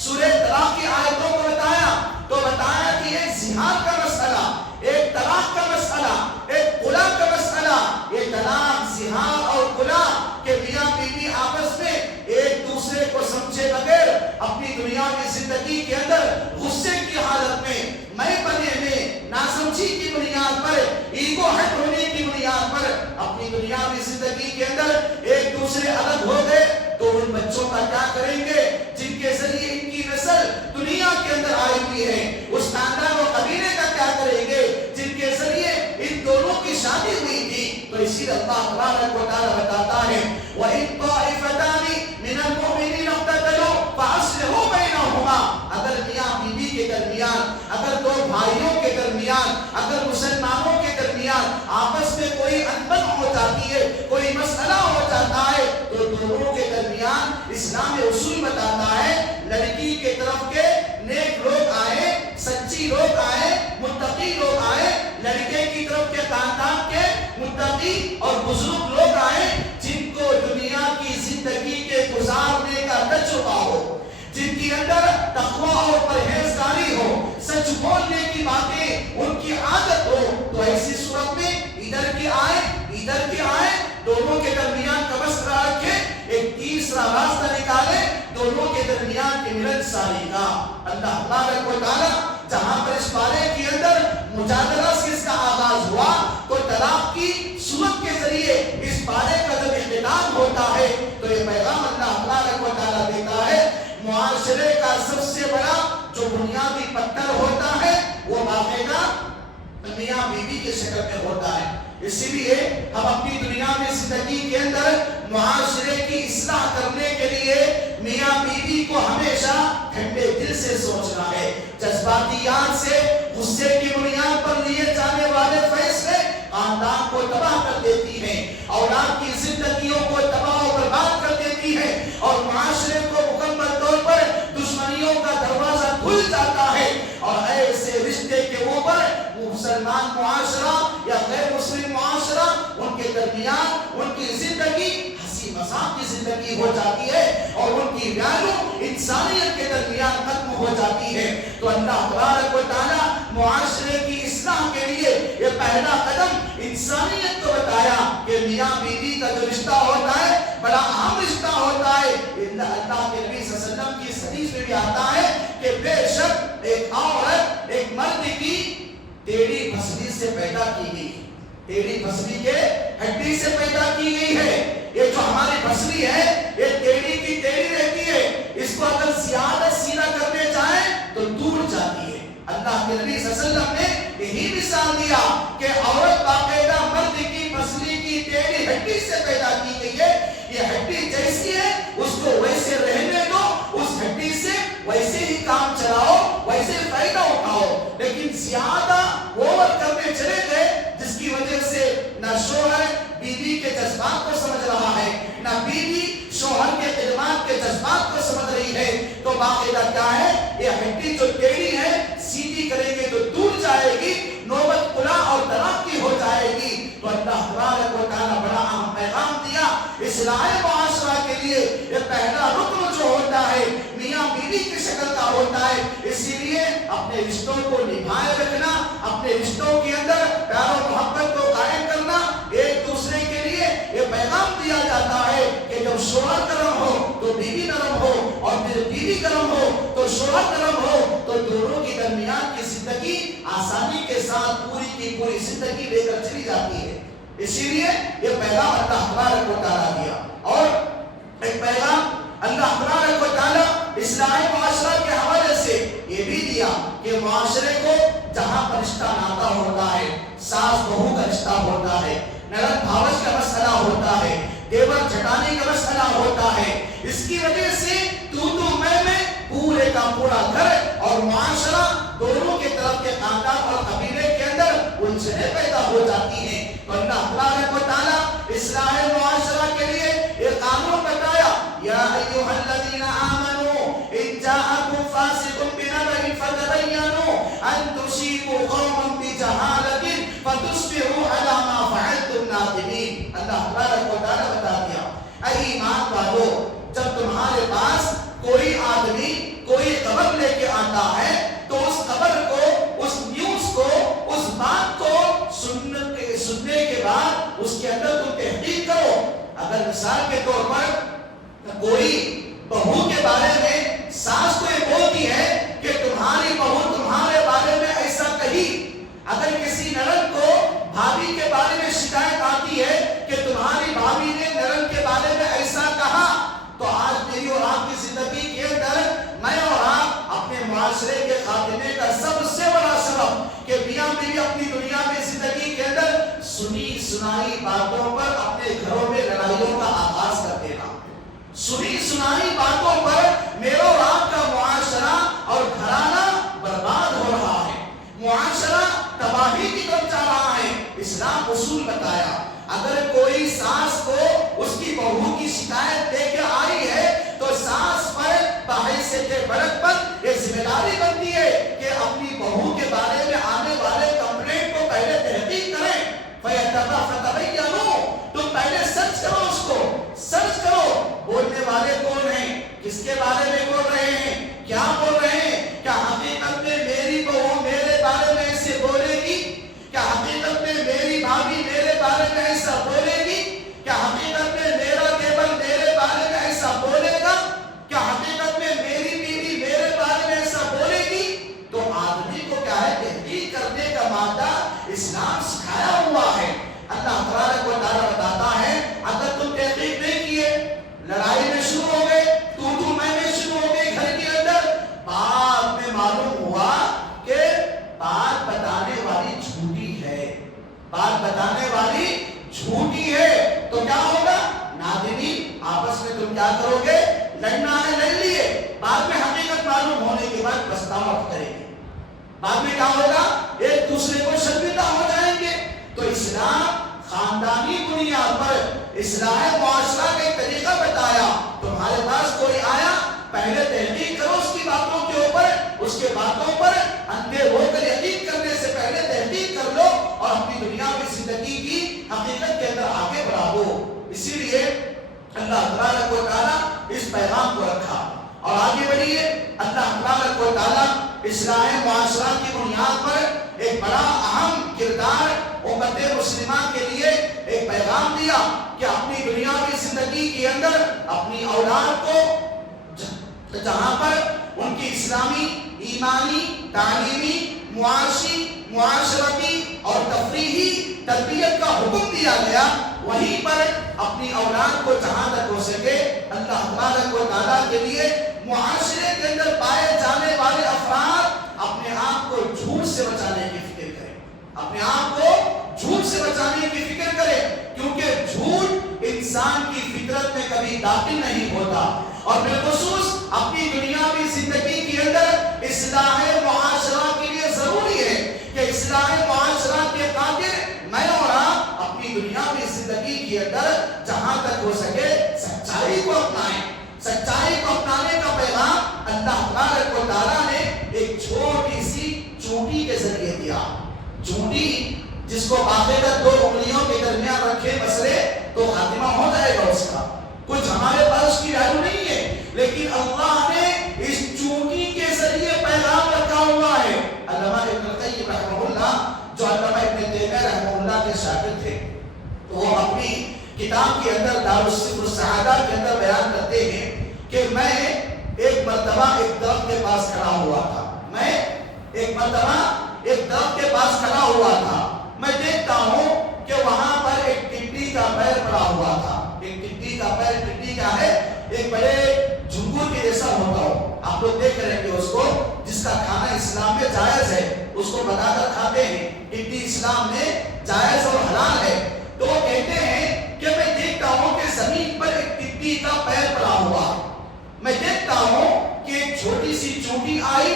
سورہ طلاق کی آیتوں کو بتایا تو بتایا کہ ایک زہار کا مسئلہ, ایک طلاق کا مسئلہ, ایک خلا کا مسئلہ, یہ طلاق, زہار اور خلا کہ میاں بیوی آپس میں ایک دوسرے کو سمجھے بغیر اپنی دنیاوی زندگی کے اندر غصے کی حالت میں, میں بنے میں, ناسمجھی کی بنیاد پر, ایگو ہٹ ہونے کی بنیاد پر اپنی دنیاوی زندگی کے اندر ایک دوسرے الگ ہو گئے. تو ان بچوں کا کیا کریں گے جن کے ذریعے ان کی نسل دنیا کے اندر آئی ہوئی ہے؟ اس خاندان و قبیلے کا کیا کریں گے جن کے ذریعے ان دونوں کی شادی ہوئی تھی؟ تو اسی لیے اللہ تبارک و تعالیٰ بتاتا ہے وَإِن طَائِفَتَانِ مِنَ الْمُؤْمِنِينَ اقْتَتَلُوا فَأَصْلِحُوا بَيْنَهُمَا. اگر میاں بیوی کے درمیان, اگر دو بھائیوں کے درمیان, اگر مسلمانوں کے درمیان آپس میں کوئی انبن ہو جاتی ہے, کوئی مسئلہ ہو جاتا ہے, تو دونوں کے درمیان اسلام اصول بتاتا ہے لڑکی کے طرف کے نیک لوگ آئے, سچی لوگ آئے, متقی لوگ آئے, لڑکے کی طرف کے خاندان کے متقی اور بزرگ لوگ آئے جن کو دنیا کی زندگی کے گزارنے کا تجربہ ہو, جن کی اندر تقوی اور پرہیزگاری ہو, سچ بولنے کی باتیں ان کی عادت ہو. تو ایسی صورت میں ادھر کے آئے, ادھر کے آئے, دونوں کے درمیان کا مسئلہ رکھے, ایک تیسرا راستہ نکالے دونوں کے درمیان کی ملن ساری کا. اللہ تبارک و تعالیٰ جہاں پر اس پارے کے اندر مجادلہ سے اس کا آغاز ہوا تو طلاق کی صورت کے ذریعے اس پارے کا جب اختتام ہوتا ہے تو یہ پیغام اللہ تبارک و تعالیٰ دیتا ہے معاشرے کا سب سے بڑا جو بنیادی پتھر ہوتا ہے وہ باقاعدہ میاں بیوی کے شکل میں ہوتا ہے. اسی لیے ہم اپنی دنیا میں زندگی کے اندر معاشرے کی اصلاح کرنے کے لیے میاں بیوی کو ہمیشہ ٹھنڈے دل سے سوچنا ہے. جذباتیات سے, غصے کی بنیاد پر لیے جانے والے فیصلے خاندان کو تباہ کر دیتی ہیں, اولاد کی زندگیوں کو تباہ و برباد کر دیتی ہے اور معاشرے کو مکمل طور پر دشمنیوں کا دروازہ کھل جاتا ہے. اور ایسے رشتے کے اوپر مسلمان معاشرہ یا غیر مسلم معاشرہ ان کے درمیان ان کی زندگی ہنسی مذاق کی زندگی ہو جاتی ہے اور ان کی ویلیو انسانیت کے درمیان ختم ہو جاتی ہے. تو اللہ تبارک و تعالیٰ معاشرے کی اصلاح کے لیے یہ پہلا قدم انسانیت کو بتایا کہ میاں بیوی کا جو رشتہ ہوتا ہے بڑا اہم رشتہ ہوتا ہے. اللہ کے نبی صلی اللہ علیہ وسلم کی حدیث میں بھی آتا ہے کہ بے شک ایک عورت ایک مرد کی ٹیڑھی پسلی سے پیدا کی گئی, ٹیڑھی پسلی کے ہڈی سے پیدا کی گئی ہے. یہ جو ہماری پسلی ہے یہ ٹیڑھی کی ٹیڑھی رہتی ہے, اس کو اگر زیادہ سیدھا کرنے جائیں تو ٹوٹ جاتی ہے. اللہ کے نبی صلی اللہ علیہ وسلم نے یہی مثال دیا کہ عورت باقاعدہ مرد کی پسلی کی ٹیڑھی ہڈی سے پیدا کی گئی ہے. یہ ہڈی جیسی ہے اس کو ویسے رہنے دو, اس ہڈی سے ویسے ہی کام چلاؤ, ویسے فائدہ اٹھاؤ. لیکن زیادہ اوور کرنے چلے گئے جس کی وجہ سے نہ شوہر بیوی کے جذبات کو سمجھ رہا ہے, نہ بیوی شوہر کے خدمات کے جذبات کو سمجھ رہی ہے تو باقاعدہ کیا ہے، یہ ہڈی جو ٹیڑھی ہے سیدھی کریں گے تو ٹوٹ جائے گی، نوبت کلا اور طلاق کی ہو جائے گی۔ تو اللہ تبارک و تعالیٰ بڑا اہم پیغام دیا اصلاح معاشرہ کے لیے۔ یہ پہلا رکن جو ہوتا ہے میاں بیوی کی شکل کا ہوتا ہے، اسی لیے اپنے رشتوں کو نبھائے رکھنا، اپنے رشتوں کے اندر پیار و محبت کو قائم کرنا، ایک دوسرے کے لیے یہ پیغام دیا جاتا ہے کہ جب شوہر گرم ہو تو بیوی نرم ہو، اور پھر بیوی گرم ہو تو شوہر گرم ہو، تو دونوں کے درمیان کی زندگی آسانی کے ساتھ پوری کی پوری زندگی لے کر چلی جاتی ہے۔ اسی لیے یہ پیغام اللہ تبارک و تعالیٰ دیا، اور ایک پیغام اللہ تبارک و تعالیٰ اصلاح معاشرہ کے حوالے سے یہ بھی دیا کہ معاشرے کو جہاں پر رشتہ ناتا ہوتا ہے، ساس بہو کا رشتہ ہوتا ہے، نند بھاوج کا مسئلہ ہوتا ہے، دیور جٹانی کا مسئلہ ہوتا ہے، اس کی وجہ سے تو میں پورے کا پورا گھر اور معاشرہ دونوں کے طرف کے خاندان اور قبیلے کے اندر الجھنیں پیدا ہو جاتی ہیں۔ تو اللہ تبارک و تعالیٰ اصلاح معاشرہ کے لیے ایک قانون بتایا، یا ایھا الذین آمنوا ان جاءکم فاسق بنبأ فتبینوا ان تصیبوا قوما بجہالۃ فتصبحوا علی ما فعلتم نادمین۔ اللہ تبارک و تعالیٰ بتا دیا، اے ایمان والو، جب تمہارے پاس کوئی آدمی کوئی خبر لے کے آتا ہے تو اس خبر کو، اس نیوز کو، اس بات کو سننے کے بعد اس کے اندر تم تحقیق کرو۔ اگر مثال کے طور پر کوئی بہو کے بارے میں ساس کو یہ بولتی ہے کہ تمہاری بہو تمہارے بارے میں ایسا کہی، اگر کسی نرد کو بھابھی کے بارے میں شکایت آتی ہے کہ تمہاری بھابھی نے نرد کے بارے میں ایسا کہا، تو آج میری اور آپ کی زندگی کے اندر میں اور آپ اپنے معاشرے کے خاتمے کا سب سے بڑا سبب کہ میاں بیوی اپنی دنیا میں زندگی کے اندر سنی سنائی باتوں پر اپنے گھروں میں لڑائیوں کا آغاز کر دینا، سنی سنائی باتوں پر میرا اور آپ کا معاشرہ اور گھرانہ برباد ہو رہا ہے، معاشرہ تباہی کی طرف جا رہا ہے۔ اسلام اصول بتایا، اگر کوئی ساس کو اس کی بہو کی شکایت دے کے آئی ہے تو ساس پر بحیثیت برت پر یہ ذمہ داری بنتی ہے کہ اپنی بہو کے بارے میں آنے والے کمپلینٹ کو پہلے تحقیق کریں، فتبینوا، تم پہلے سرچ کرو، اس کو سرچ کرو، بولنے والے کون ہیں، کس کے بارے میں بول رہے ہیں، کیا بول رہے ہیں، کیا حقیقت میں میری بہو میرے بارے میں ایسے بولے گی، کیا حقیقت میں میری بھابھی میرے بارے میں ایسا بولے گی، کیا حقیقت میں میرا دیور میرے بارے میں ایسا بولے گا، کیا حقیقت میں میری بیوی میرے بارے میں ایسا بولے گی۔ تو آدمی کو کیا ہے، تحقیق کرنے کا مادہ اسلام سکھایا ہوا ہے۔ اللہ تبارک و تعالیٰ بتاتا ہے اگر تم تحقیق نہیں کیے، لڑائی میں شروع ہو گئے، تو میں شروع ہو گئی گھر کے اندر، بعد میں معلوم ہوا کہ بات بتانے والی جھوٹی ہے، بات بتانے والی جھوٹی ہے، تو کیا ہوگا، نادمین، آپس میں تم کیا کرو گے، لڑنا ہے لڑ لیے، بعد میں حقیقت معلوم ہونے کے بعد پچھتاوا کریں گے، بعد میں کیا ہوگا، ایک دوسرے کو شرمندہ ہو جائیں گے۔ تو اسلام خاندانی بنیاد پر اصلاح معاشرہ کا ایک طریقہ بتایا، تمہارے پاس کوئی آیا پہلے تحقیق کرو اس کی باتوں کے اوپر، اس کے باتوں پر اندھے ہو کر یقین کرنے سے پہلے تحقیق کر لو اور اپنی دنیا کی زندگی کی حقیقت کے اندر آگے بڑھا دو۔ اسی لیے اللہ تبارک و تعالیٰ اس پیغام کو رکھا اور آگے بڑھیے۔ اللہ تبارک و تعالیٰ اصلاح معاشرہ کی بنیاد پر ایک بڑا اہم کردار امت مسلمہ کے لیے ایک پیغام دیا کہ اپنی دنیاوی زندگی کے اندر اپنی اولاد کو جہاں پر ان کی اسلامی، ایمانی، تعلیمی، معاشی، معاشرتی اور تفریحی تربیت کا حکم دیا گیا، وہیں پر اپنی اولاد کو جہاں تک ہو سکے اللہ تبارک و تعالیٰ کے لیے معاشرے کے اندر پائے جانے والے افراد اپنے آپ کو جھوٹ سے بچانے کی فکر کریں، اپنے آپ کو جھوٹ سے بچانے کی فکر کریں، کیونکہ جھوٹ انسان کی فطرت میں کبھی داخل نہیں ہوتا، اور بالخصوص اپنی دنیاوی زندگی کے اندر اصلاح معاشرہ کے لیے ضروری ہے کہ اصلاح معاشرہ کے خاطر میں اور آپ اپنی دنیاوی زندگی کے اندر جہاں تک ہو سکے سچائی کو اپنائیں. سچائی کو اپنانے کا پیغام اللہ تبارک و تعالیٰ نے ایک چھوٹی سی چونٹی کے ذریعے دیا. چونٹی جس کو باقاعدہ 2 انگلیوں کے درمیان رکھے مسئلے تو خاتمہ ہو جائے گا اس کا. کچھ ہمارے پاس اس کی ویلیو نہیں ہے، لیکن اللہ نے اس چونٹی کے ذریعے پیغام رکھا ہوا ہے. علامہ ابن القیم رحمہ اللہ جو علامہ ابن تیمیہ رحمہ اللہ کے شاگرد تھے، تو وہ اپنی کتاب کے اندر دار السفر السعادہ کے اندر بیان کرتے ہیں کہ میں ایک مرتبہ ایک درخت کے پاس کھڑا ہوا تھا. میں ایک مرتبہ ایک درخت کے پاس کھڑا ہوا تھا. میں دیکھتا ہوں کہ وہاں پر ایک ٹڈی کا پیر پڑا ہوا تھا. ایک ٹڈی کا پیر، ٹڈی کیا ہے؟ ایک بڑے جھنگور کے جیسا ہوتا ہو. آپ لوگ دیکھ رہے ہیں کہ اس کو، جس کا کھانا اسلام میں جائز ہے اس کو بنا کر کھاتے ہیں. ٹڈی اسلام میں جائز اور حلال ہے. تو وہ کہتے ہیں کہ میں دیکھتا ہوں کہ زمین پر ایک ٹڈی کا پیر پڑا ہوا. میں دیکھتا ہوں کہ ایک چھوٹی سی چونٹی آئی،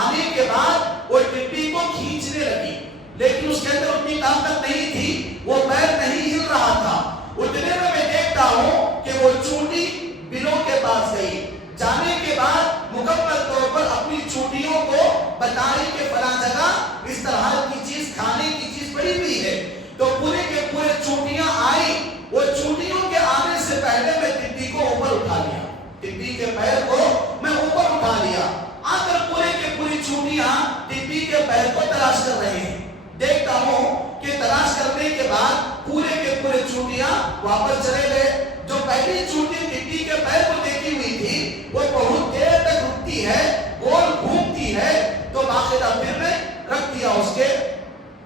آنے کے بعد وہ ٹڈی کو کھینچنے لگی، لیکن اس کے اندر اتنی طاقت نہیں تھی، وہ پیر نہیں ہل رہا تھا. اتنے میں دیکھتا ہوں کہ وہ چونٹی بلوں کے پاس گئی. جانے کے بعد مکمل طور پر اپنی چونٹیوں کو بتائی کہ فلاں جگہ اس طرح کی چیز، کھانے کی چیز پڑی ہوئی ہے. تو پورے کے پورے چونٹیاں آئی. وہ چونٹیوں کے آنے سے پہلے میں ٹڈی کو اوپر اٹھا لیا. ٹڈی کے پیر کو میں اوپر اٹھا لیا. آ کر پورے کے پوری چونٹیاں ٹڈی کے پیر کو تلاش کر رہے ہیں. دیکھتا ہوں کہ تلاش کرنے کے بعد پورے کے پورے چونٹیاں واپس چلے گئے. جو پہلی چونٹی ٹڈی کے پیر کو دیکھی ہوئی تھی وہ بہت دیر تک رکتی ہے، گول گھومتی ہے. تو باقاعدہ پھر میں رکھ دیا اس کے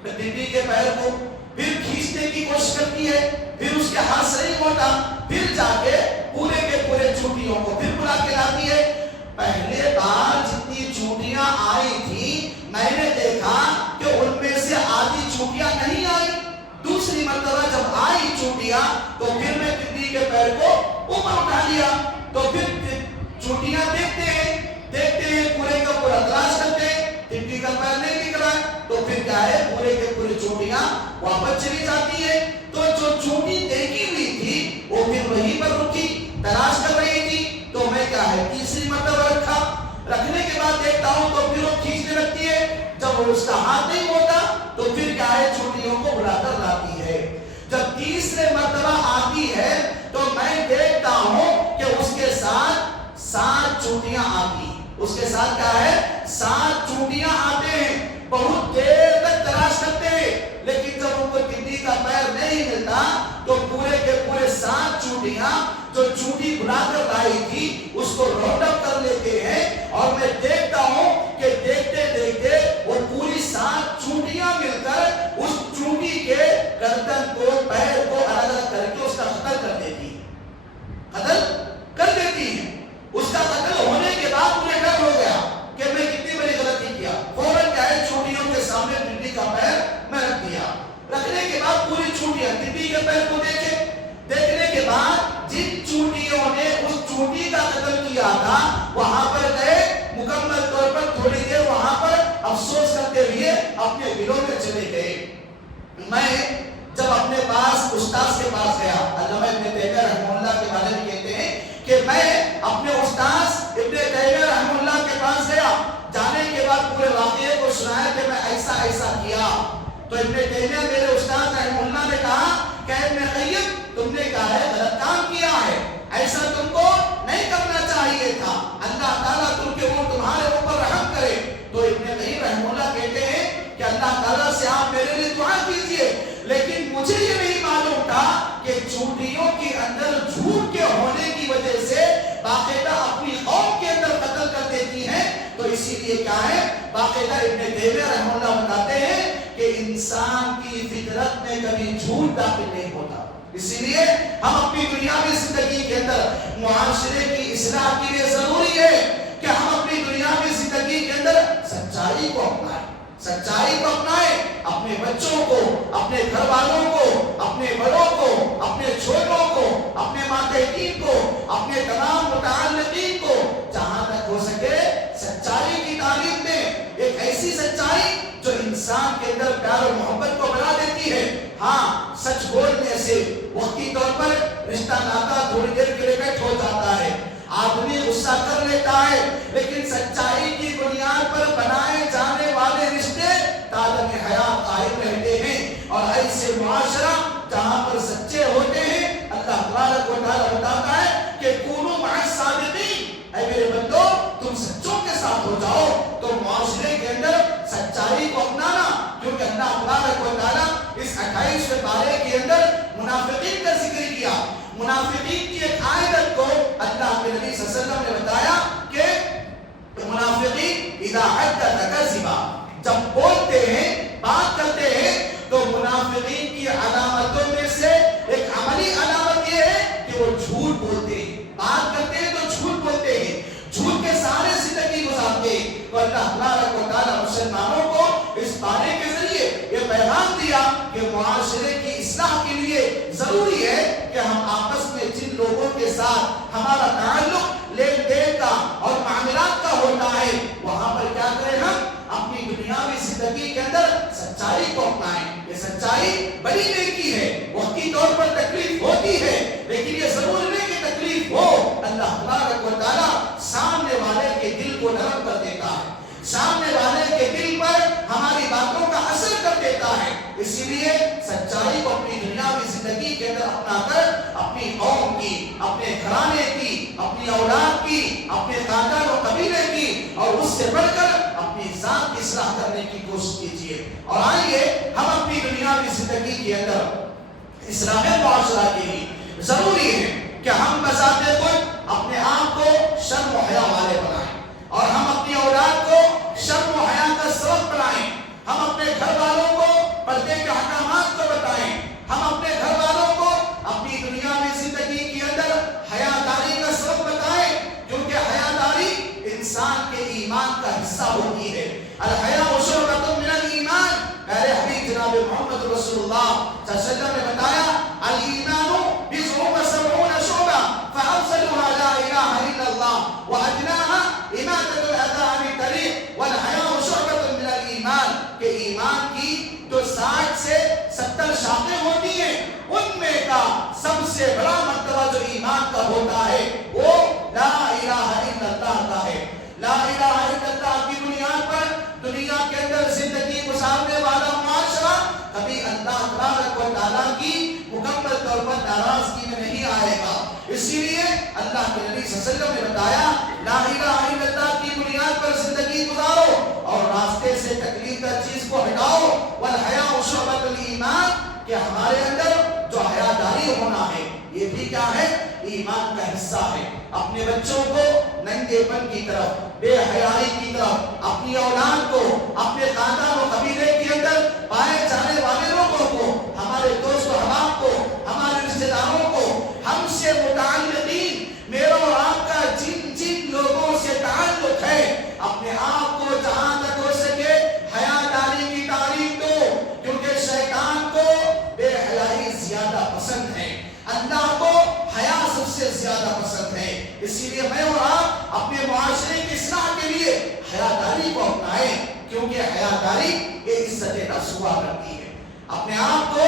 ٹڈی کے پیر کو. پھر کھینچنے کی کوشش کرتی ہے، پھر اس کے ہاتھ سے نہیں ہوتا. پھر جا کے پورے کے پورے چونٹیوں کو پھر بلا کے لاتی ہے. پہلے بار جتنی چونٹیاں آئی تھی میں نے دیکھا کہ ان میں سے آدھی چونٹیاں نہیں آئی. دوسری مرتبہ جب آئی چونٹیاں تو پھر میں ٹڈی کے پیر کو اوپر اٹھا لیا. تو پھر چونٹیاں دیکھتے ہیں پورے کا پورا تلاش کرتے ہیں، ٹڈی کا پیر نہیں نکلا. تو پھر کیا ہے، پورے کے پورے چونٹیاں واپس چلی جاتی ہے. تو جو چونٹی دیکھی ہوئی تھی وہ پھر وہیں پر رکی، تلاش کر رہی تھی. تو میں کیا ہے تیسری مرتبہ رکھا. رکھنے کے بعد دیکھتا ہوں تو پھر وہ کھینچنے لگتی ہے. جب اس کا ہاتھ نہیں ہوتا تو پھر کیا ہے چونٹیوں کو بلا کر لاتی ہے. جب تیسرے مرتبہ آتی ہے تو میں دیکھتا ہوں کہ اس کے ساتھ 7 چونٹیاں آتی. اس کے ساتھ کیا ہے 7 چونٹیاں آتے ہیں. بہت دیر تک تلاش کرتے ہیں، لیکن جب ان کو ٹڈی کا پیر نہیں ملتا تو پورے کے پورے 7 چونٹیاں جو چونٹی بلا کر لائی تھی اس کو راؤنڈ اپ کر لیتے ہیں. اور میں دیکھتا ہوں کہ دیکھتے دیکھتے وہ پوری 7 چونٹیاں مل کر اس چونٹی کے گردن کو، پیر کو الگ الگ کر کے اس کا قتل کر دیتی ہیں. قتل کر دیتی ہیں. اس کا قتل ہونے کے بعد انہیں ڈر ہو گیا کہ میں کتنی بڑی غلطی کیا. فوراً کیا ہے چونٹیوں کے سامنے ٹڈی کا پیر میں رکھ دیا. رکھنے کے بعد پوری چونٹیاں ٹڈی کے پیر کو دیکھے. دیکھنے کے بعد جن چونٹیوں نے اس چونٹی کا قتل کیا تھا وہاں پر گئے، مکمل طور پر تھوڑی دیر وہاں پر افسوس کرتے ہوئے اپنے دلوں میں چلے گئے. میں جب اپنے پاس استاد کے پاس گیا، علامہ ابن تیمیہ رحمہ اللہ کے بارے میں کہتے ہیں کہ میں اپنے استاد ابن تیمیہ رحمہ اللہ کے پاس گیا. جانے کے بعد پورے واقعے کو سنایا کہ میں ایسا ایسا کیا. تو ابن تیمیہ میرے استاد رحمہ اللہ نے کہا کہ ابن قیم تم نے کہا ہے غلط کام کیا ہے، ایسا تم کو نہیں کرنا چاہیے تھا. اللہ تعالیٰ تم کے وہ تمہارے اوپر رحم کرے. تو ابن قیم رحمہ اللہ کہتے ہیں کہ اللہ تعالیٰ سے آپ میرے لیے دعا کیجئے، لیکن مجھے یہ نہیں معلوم تھا کہ چونٹیوں کے اندر جھوٹ کے ہونے کی وجہ سے باقاعدہ اپنی قوم کے اندر قتل کر دیتی ہیں. تو اسی لیے کیا ہے باقاعدہ ابن تیمیہ رحمہ اللہ بتاتے ہیں کہ انسان کی فطرت میں کبھی جھوٹ داخل نہیں ہوتا. اسی لیے ہم اپنی دنیاوی زندگی کے اندر معاشرے کی اصلاح کے لیے ضروری ہے کہ ہم اپنی دنیاوی زندگی کے اندر سچائی کو اپنائیں. سچائی کو اپنائیں. اپنے بچوں کو، اپنے گھر والوں کو، اپنے بڑوں کو، اپنے چھوٹوں کو، اپنے ماتحتین کو، اپنے تمام متعلقین کو جہاں تک ہو سکے سچائی کی تعلیم دیں. ایک ایسی سچائی جو انسان کے اندر پیار و محبت کو بنا دیتی ہے. ہاں سچ بولنے سے وقتی طور پر رشتہ ناتا تھوڑی دیر کے لیے کٹ ہو جاتا ہے، آدمی غصہ کر لیتا ہے، لیکن سچائی کی بنیاد پر بنائے جانے والے رشتے تعلیم حیات قائم رہتے ہیں۔ اور ایسے معاشرہ جہاں پر سچے ہوتے ہیں، اللہ تبارک و تعالیٰ بتاتا ہے کہ کونوا مع الصادقین، اے میرے بندو تم سچوں کے ساتھ ہو جاؤ۔ تو معاشرے کے اندر سچائی کو اپنانا، کیونکہ اللہ تبارک و تعالیٰ اس 28ویں پارے کے اندر منافقین کا ذکر کیا۔ منافقین کی ایک عادت کو اللہ کے نبی صلی اللہ علیہ وسلم نے بتایا کہ منافقین اذا حدث کذبا، جب بولتے ہیں بات کرتے ہیں تو منافقین کی علامتوں میں سے ایک عملی علامت یہ ہے کہ وہ جھوٹ بولتے ہیں، بات کرتے ہیں تو جھوٹ بولتے ہیں، جھوٹ کے سارے زندگی گزارتے ہیں۔ تو اللہ تبارک و تعالیٰ مسلمانوں کو اس پارے کے ذریعے یہ پیغام دیا کہ معاشرے کی اصلاح کے لیے ضروری ہے کہ ہم آپس میں جن لوگوں کے ساتھ ہمارا تعلق لین دین کا اور معاملات کا ہوتا ہے، وہاں پر کیا کریں، ہم اپنی دنیاوی زندگی کے اندر سچائی کو اپنائیں۔ یہ سچائی بڑی نیکی ہے، وقتی طور پر تکلیف ہوتی ہے، لیکن یہ ضرور نہیں کہ تکلیف ہو، اللہ تبارک و تعالیٰ سامنے والے کے دل کو نرم کر دیتا ہے، سامنے والے کے دل پر ہماری باتوں کا اثر کر دیتا ہے۔ اسی لیے سچائی کو اپنی دنیاوی زندگی کے اندر اپنا کر اپنی قوم کی، اپنے گھرانے کی، اپنی اولاد کی، اپنے خاندان و قبیلے کی، اور اس سے بڑھ کر اپنی ذات کی اصلاح کرنے کی کوشش کیجیے۔ اور آئیے ہم اپنی دنیاوی زندگی کے اندر اصلاح معاشرہ کے لیے ضروری ہے کہ ہم بذات خود اپنے آپ کو شرم و حیا والے بنائیں، اور ہم اپنی اولاد کو شرم و حیا کا سبق بنائیں، ہم اپنے گھر والوں کو پردے کے احکامات کو بتائیں، ہم اپنے گھر والوں کو اپنی دنیاوی زندگی کے اندر حیاداری کا سبق بتائیں، کیونکہ حیاداری انسان کے ایمان کا حصہ ہوتی ہے۔ الحیاء شعبۃ من الایمان، میرے حبیب جناب محمد رسول اللہ صلی اللہ علیہ وسلم نے بتایا الایمان بضع وسبعون شعبہ فافضلها لا الہ الا اللہ وادناها اماطۃ الاذى عن الطریق والحیاء شعبۃ من الایمان، کہ ایمان کی جو 60 سے 70 شاخیں ہوتی ہیں، ان میں کا سب سے بڑا مرتبہ جو ایمان کا ہوتا ہے وہ لا الہ الا اللہ کا ہے۔ لا الہ الا اللہ کی بنیاد پر دنیا کے اندر زندگی گزارنے والا معاشرہ کبھی اللہ تبارک و تعالیٰ کی مکمل طور پر ناراضگی میں نہیں آئے گا۔ اسی لیے اللہ کے نبی صلی اللہ علیہ وسلم نے بتایا لا الہ الا اللہ کی بنیاد پر زندگی گزارو اور راستے سے تکلیف دہ چیز کو ہٹاؤ۔ والحیاء شعبۃ الایمان، کہ ہمارے اندر جو حیاداری ہونا ہے یہ بھی کیا ہے، ایمان کا حصہ ہے۔ اپنے بچوں کو ننگے پن کی طرف، بے حیائی کی طرف، اپنی اولاد کو، اپنے خاندان و قبیلے کے اندر پائے جانے والے لوگوں کو، ہمارے دوست و احباب کو، ہمارے رشتہ داروں کو، ہم سے متعلقین، میرا اور آپ کا جن جن لوگوں سے تعلق ہے، اپنے آپ کو جہاں تک ہو سکے حیاداری کی تعلیم دو، کیونکہ شیطان کو بے حیائی زیادہ پسند ہے، اللہ کو حیا سب سے زیادہ پسند ہے۔ اسی لیے میں اور آپ اپنے معاشرے کی اصلاح کے لیے حیاداری کو اپنائیں، کیونکہ حیاداری یہ عزت نفس ہوا کرتی ہے۔ اپنے آپ کو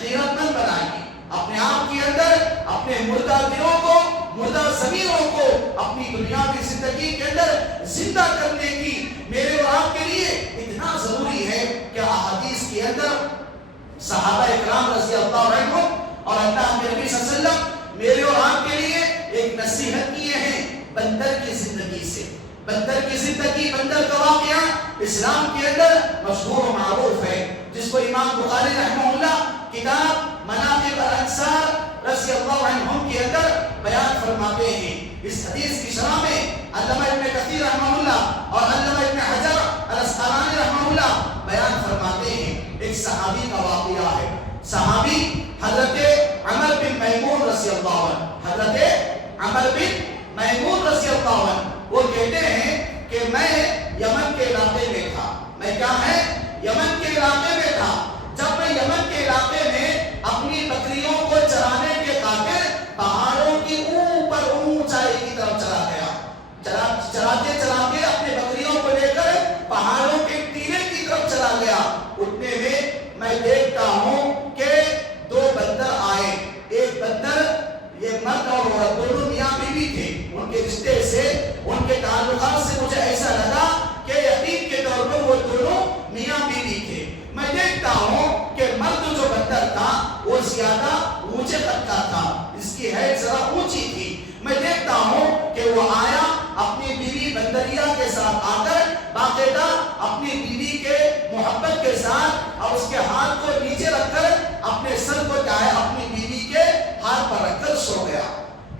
غیرت مند بنائیے، اپنے آپ کے اندر اپنے مردہ دلوں کو، مردہ ضمیروں کو اپنی دنیاوی زندگی کے اندر زندہ کرنے کی میرے اور آپ کے لیے اتنا ضروری ہے کہ احادیث کے اندر صحابہ اکرام رضی اللہ عنہم اور اللہ کے نبی صلی اللہ علیہ وسلم میرے اور آپ کے لیے ایک نصیحت کیے ہیں بندر کی زندگی سے۔ بندر کی زندگی، بندر کا واقعہ اسلام کے اندر مشہور و معروف ہے، جس کو امام بخاری رحمہ اللہ کتاب مناقب الانصار رضی اللہ عنہم کے اندر بیان فرماتے ہیں۔ اس حدیث کی شرح میں علامہ ابن کثیر رحمہ اللہ اور علامہ ابن حجر الاسقلانی رحمہ اللہ بیان فرماتے ہیں۔ ایک صحابی کا واقعہ ہے، صحابی حضرت عمر بن میمون رضی اللہ عنہ، حضرت عمر بن میمون رضی اللہ عنہ، وہ کہتے ہیں کہ میں یمن کے علاقے میں تھا۔ میں کیا ہے؟ یمن کے علاقے میں تھا۔ جب میں یمن کے علاقے میں اپنی بکریوں کو چرانے کے خاطر پہاڑوں کی اوپر اونچائی کی طرف چلا گیا، چراتے چراتے اپنے بکریوں کو لے کر پہاڑوں کے ٹیلے کی طرف چلا گیا۔ اتنے میں دیکھتا ہوں کہ اور اس کے ہاتھ کو نیچے رکھ کر اپنے سر کو کیا ہے اپنی بیوی کے ہاتھ پر رکھ کر سو گیا۔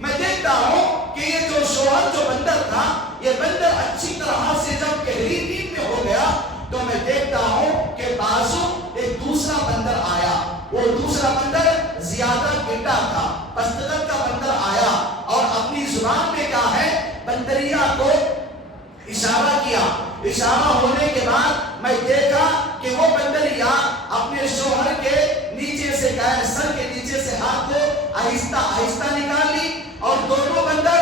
میں دیکھتا ہوں کہ یہ جو شوہر جو بندر تھا، یہ بندر اچھی طرح سے جب گہری نیند میں ہو گیا تو میں دیکھتا ہوں کہ بازو ایک دوسرا بندر آیا۔ وہ دوسرا بندر زیادہ گڈا تھا، پستگت کا بندر آیا اور اپنی زبان میں کیا ہے بندریا کو اشارہ کیا۔ اشارہ ہونے کے بعد میں دیکھا کہ وہ بندریا اپنے شوہر کے نیچے سے کیا ہے سر کے نیچے سے ہاتھ کو آہستہ آہستہ نکال لی اور دونوں بندر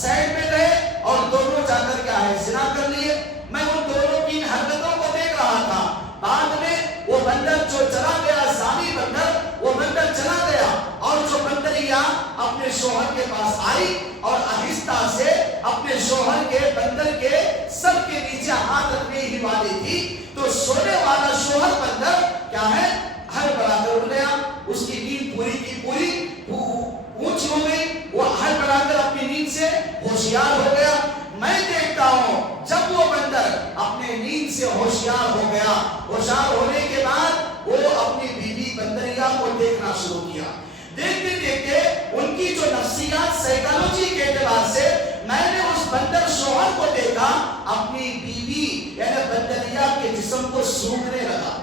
سائڈ میں گئے اور دونوں جا کر کیا ہے زنا کر لیے۔ میں ان دونوں کی حرکتوں کو دیکھ رہا تھا۔ بعد میں وہ بندر جو چلا گیا، زانی بندر، وہ بندر چلا گیا اور جو بندریا اپنے شوہر کے پاس آئی اور آہستہ سے اپنے شوہر کے بندر کے سر کے نیچے ہاتھ رکھنے ہی والی تھی تو سونے والا شوہر بندر کیا ہے ہر بڑا کر اٹھ گیا۔ اس کی نیند پوری کی پوری اونچی ہو گئی، وہ ہر بڑا کر اپنی نیند سے ہوشیار ہو گیا۔ میں دیکھتا ہوں جب وہ بندر اپنے نیند سے ہوشیار ہو گیا، ہوشیار ہونے کے بعد وہ اپنی بیوی بندریا کو دیکھنا شروع کیا۔ دیکھتے دیکھتے ان کی جو نفسیات سائیکالوجی کے اعتبار سے میں نے اس بندر شوہر کو دیکھا اپنی بیوی یعنی بندریا کے جسم کو سونگھنے لگا۔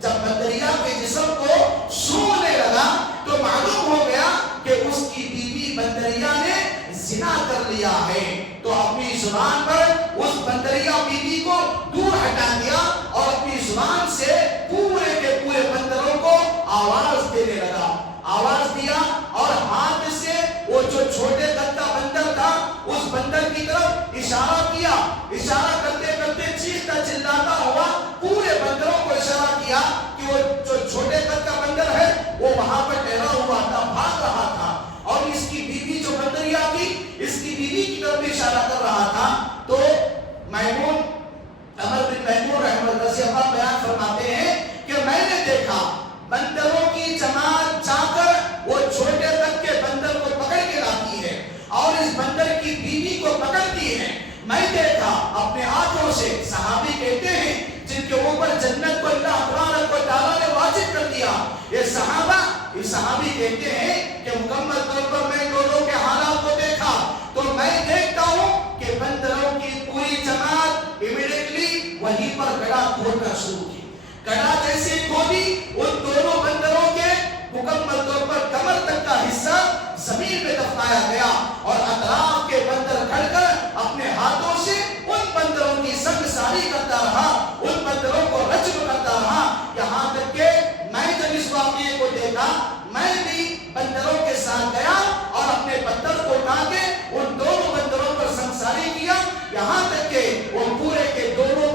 جب بندریا کے جسم کو سونگھنے لگا تو معلوم ہو گیا کہ اس کی بیوی بندریا نے زنا کر لیا ہے، تو اپنی زبان پر اس بندریا بیوی کو دور ہٹا دیا اور اپنی زبان سے پورے کے پورے بندروں کو آواز دینے لگا۔ آواز دیا اور ہاتھ سے وہ جو چھوٹے قد کا بندر تھا اس بندر کی طرف اشارہ کیا۔ اشارہ کرتے کرتے چیختا چلاتا ہوا پورے بندروں کو اشارہ کیا کہ وہ جو چھوٹے قد کا بندر ہے وہ وہاں پر ٹھہرا ہوا تھا، بھاگ رہا تھا اور اس کی بیوی جو بندریا تھی اس کی بیوی کی طرف بھی اشارہ کر رہا تھا۔ تو میمون عمر بن میمون رحمہ اللہ سے بیان فرماتے ہیں کہ میں نے دیکھا بندروں کی جماعت جا کر وہ چھوٹے قد کے بندر کو پکڑ کے لاتی ہے اور اس بندر کی بیوی کو پکڑتی ہے۔ میں دیکھا اپنے آنکھوں سے، صحابی کہتے ہیں جن کے اوپر جنت کو اللہ تبارک و تعالیٰ نے واجب کر دیا، یہ صحابی کہتے ہیں کہ مکمل طور پر میں دونوں کے حالات کو دیکھا تو میں دیکھتا ہوں کہ بندروں کی پوری جماعت امیڈیٹلی وہیں پر گڑھا کھودنا شروع کی۔ گڑھا جیسے کھودی ان دونوں بندروں کے مکمل طور پر کمر تک کا حصہ زمین میں دفنایا گیا اور اطراف کے بندر کھڑ کر اپنے ہاتھوں سے ان بندروں کی سنگساری کرتا رہا، ان بندروں کو رجم کرتا رہا، یہاں تک کہ میں جب اس واقعے کو دیکھا میں بھی بندروں کے ساتھ گیا اور اپنے بندر کو اٹھا کے ان دونوں بندروں پر سنگساری کیا، یہاں تک کہ وہ پورے کے دونوں